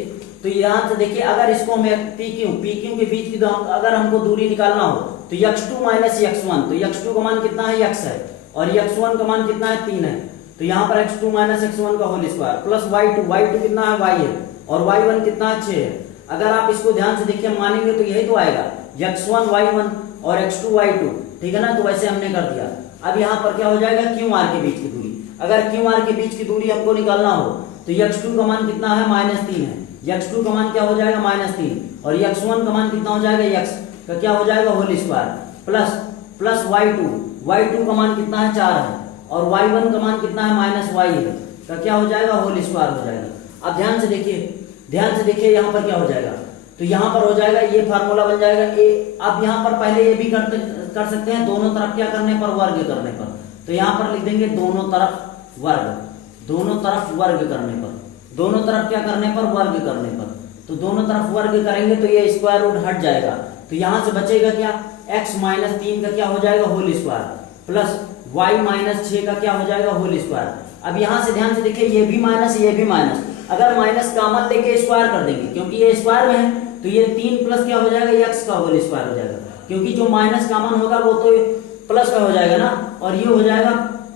तो यहाँ से देखिए अगर इसको हमें पी क्यू के बीच की अगर हमको दूरी निकालना हो तो x2 माइनस x1 तो x2 का मान कितना है x है और x1 का मान कितना है 3 है। तो यहाँ पर x2 माइनस x1 का होल स्क्वायर प्लस y2 कितना है y है और y1 कितना है 6 है। अगर आप इसको ध्यान से देखिए मानेंगे तो यही तो आएगा x1 y1 और x2 y2 ठीक है ना। तो वैसे हमने कर दिया। अब यहाँ पर क्या हो जाएगा क्यू आर के बीच की दूरी अगर क्यू आर के बीच की दूरी हमको निकालना हो तो x2 का मान कितना है -3 है x2 का मान क्या हो जाएगा -3 और x1 का मान कितना हो जाएगा x का क्या हो जाएगा होल स्क्वायर प्लस y2 का मान कितना है 4 है और y1 का मान कितना है -y है का क्या हो जाएगा होल स्क्वायर हो जाएगा। अब ध्यान से देखिए यहाँ पर क्या हो जाएगा तो यहाँ पर हो जाएगा ये फार्मूला बन जाएगा ए। अब यहाँ पर पहले ये भी कर सकते हैं दोनों तरफ क्या करने पर वर्ग करने पर। तो यहाँ पर लिख देंगे दोनों तरफ वर्ग करने पर दोनों तरफ क्या करने पर वर्ग करने पर। तो दोनों तरफ वर्ग करेंगे तो ये स्क्वायर रूट हट जाएगा। तो यहाँ से बचेगा क्या x -3 का क्या हो जाएगा होल स्क्वायर प्लस y -6 का क्या हो जाएगा होल स्क्वायर। अब यहाँ से ध्यान से देखिए ये भी माइनस अगर माइनस कॉमन लेके स्क्वायर कर देंगे क्योंकि ये स्क्वायर में है तो ये 3 प्लस क्या हो जाएगा x का होल स्क्वायर हो जाएगा क्योंकि जो माइनस कॉमन होगा वो तो प्लस का हो जाएगा ना और ये हो जाएगा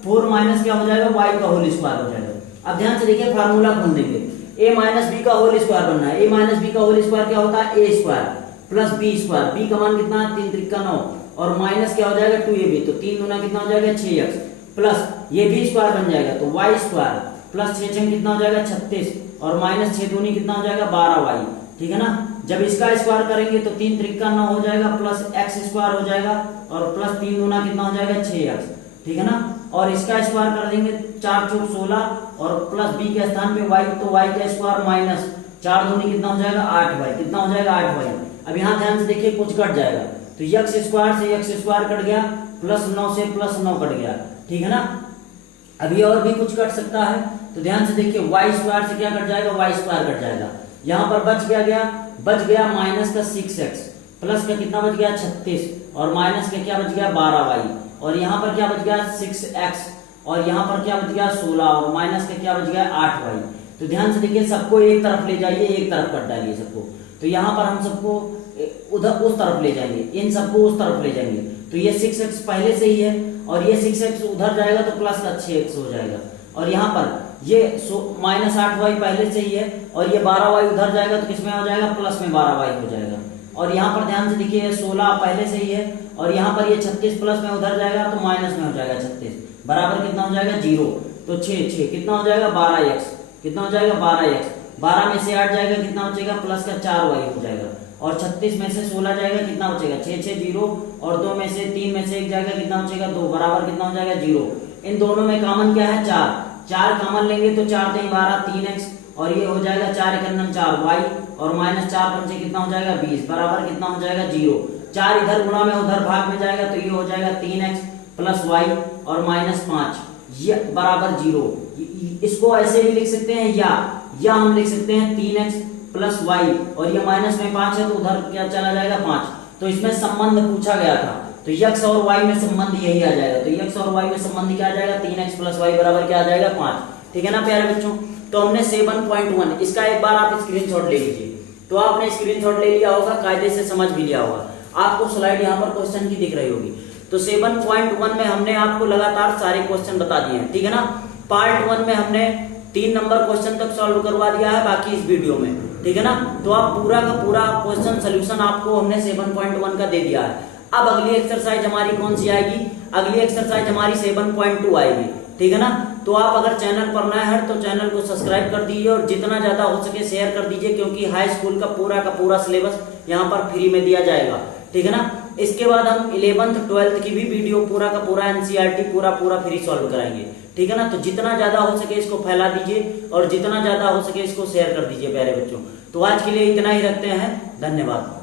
4 माइनस क्या हो जाएगा y का होल स्क्वायर हो जाएगा। अब ध्यान से देखिए फार्मूला खोल देंगे a -b का होल स्क्वायर बनना है। a -b का होल स्क्वायर क्या होता है a square plus b square b का मान कितना है 3 त्रिका 9 और माइनस क्या हो जाएगा 2ab तो 3 दूना कितना हो जाएगा 6x प्लस ये भी स्क्वायर बन जाएगा तो y स्क्वायर प्लस 6 कितना हो जाएगा 36 और माइनस 6 दूनी कितना हो जाएगा 12y ठीक है ना। जब इसका स्क्वायर करेंगे तो 3 त्रिका 9 हो जाएगा प्लस x स्क्वायर हो जाएगा और प्लस 3 दूना कितना हो जाएगा 6x ठीक है ना। और इसका स्क्वायर कर देंगे 4 चौक 16 और प्लस b के स्थान पे y तो y का स्क्वायर माइनस 4 दूनी कितना हो जाएगा 8y कितना हो जाएगा 8y। अब यहाँ ध्यान से देखिए कुछ कट जाएगा तो x स्क्वायर से x स्क्वायर कट गया प्लस 9 से प्लस 9 कट गया ठीक है ना। अभी और भी कुछ कट सकता है तो ध्यान से देखिए y स्क्वायर से क्या कट जाएगा y स्क्वायर कट जाएगा। यहाँ पर बच गया माइनस का 6x प्लस का कितना बच गया 36 और माइनस का क्या बच गया 12y और यहाँ पर क्या बच गया 6x और यहाँ पर क्या बच गया 16 और माइनस का क्या बच गया 8y। तो ध्यान से देखिए सबको एक तरफ ले जाइए एक तरफ कट डालिए सबको। तो यहाँ पर हम सबको उधर उस तरफ ले जाएंगे इन सबको उस तरफ ले जाएंगे तो ये 6x पहले से ही है और ये 6x उधर जाएगा तो प्लस का 6x हो जाएगा और यहाँ पर ये -8y पहले से ही है और ये 12y उधर जाएगा तो किसमें हो जाएगा, प्लस में 12y हो जाएगा। और यहाँ पर ध्यान से देखिए 16 पहले से ही है और यहाँ पर ये 36 प्लस में उधर जाएगा तो माइनस में हो जाएगा 36 बराबर कितना हो जाएगा 0। तो 6 कितना हो जाएगा 12x, कितना हो जाएगा 12x, 12 में से 8 जाएगा कितना बचेगा प्लस का 4y हो जाएगा और 36 में से 16 जाएगा कितना बचेगा 6 0 और 2 में से 3 में से 1 जाएगा कितना बचेगा 2 बराबर कितना हो जाएगा 0। इन दोनों में कॉमन क्या है 4 कॉमन लेंगे तो 4 3 12 3x और ये हो जाएगा 4 1 4y और -4 पंचे कितना हो जाएगा 20 बराबर कितना हो जाएगा 0। 4 इधर गुणा में उधर भाग में जाएगा तो ये हो जाएगा 3x प्लस y और -5 ये बराबर 0। इसको ऐसे भी लिख सकते हैं या हम लिख सकते हैं 3x प्लस y और ये माइनस में 5 है तो उधर क्या चला जाएगा 5। तो इसमें संबंध पूछा गया था तो x और y में संबंध यही आ जाएगा। तो x और y में संबंध क्या आ जाएगा 3x प्लस y बराबर क्या आ जाएगा 5। ठीक है ना प्यारे बच्चों। तो हमने 7.1 इसका एक बार आप स्क्रीनशॉट ले लीजिए। तो आपने स्क्रीनशॉट ले लिया होगा, कायदे से समझ भी लिया होगा, आपको स्लाइड यहाँ पर क्वेश्चन की दिख रही होगी। तो 7.1 में हमने आपको लगातार सारे क्वेश्चन बता दिए हैं, ठीक है ना। पार्ट 1 में हमने 3 नंबर क्वेश्चन तक सॉल्व करवा दिया है बाकी इस वीडियो में, ठीक है ना। तो आप पूरा का पूरा क्वेश्चन सोल्यूशन आपको हमने 7.1 का दे दिया है। अब अगली एक्सरसाइज हमारी कौन सी आएगी, अगली एक्सरसाइज हमारी 7.2 आएगी, ठीक है ना। तो आप अगर चैनल पर नए हैं तो चैनल को सब्सक्राइब कर दीजिए और जितना ज्यादा हो सके शेयर कर दीजिए, क्योंकि हाई स्कूल का पूरा सिलेबस यहाँ पर फ्री में दिया जाएगा, ठीक है ना। इसके बाद हम 11th 12th की भी वीडियो पूरा का पूरा एनसीईआरटी पूरा फ्री सॉल्व कराएंगे, ठीक है ना। तो जितना ज्यादा हो सके इसको फैला दीजिए और जितना ज्यादा हो सके इसको शेयर कर दीजिए प्यारे बच्चों। तो आज के लिए इतना ही रखते हैं, धन्यवाद।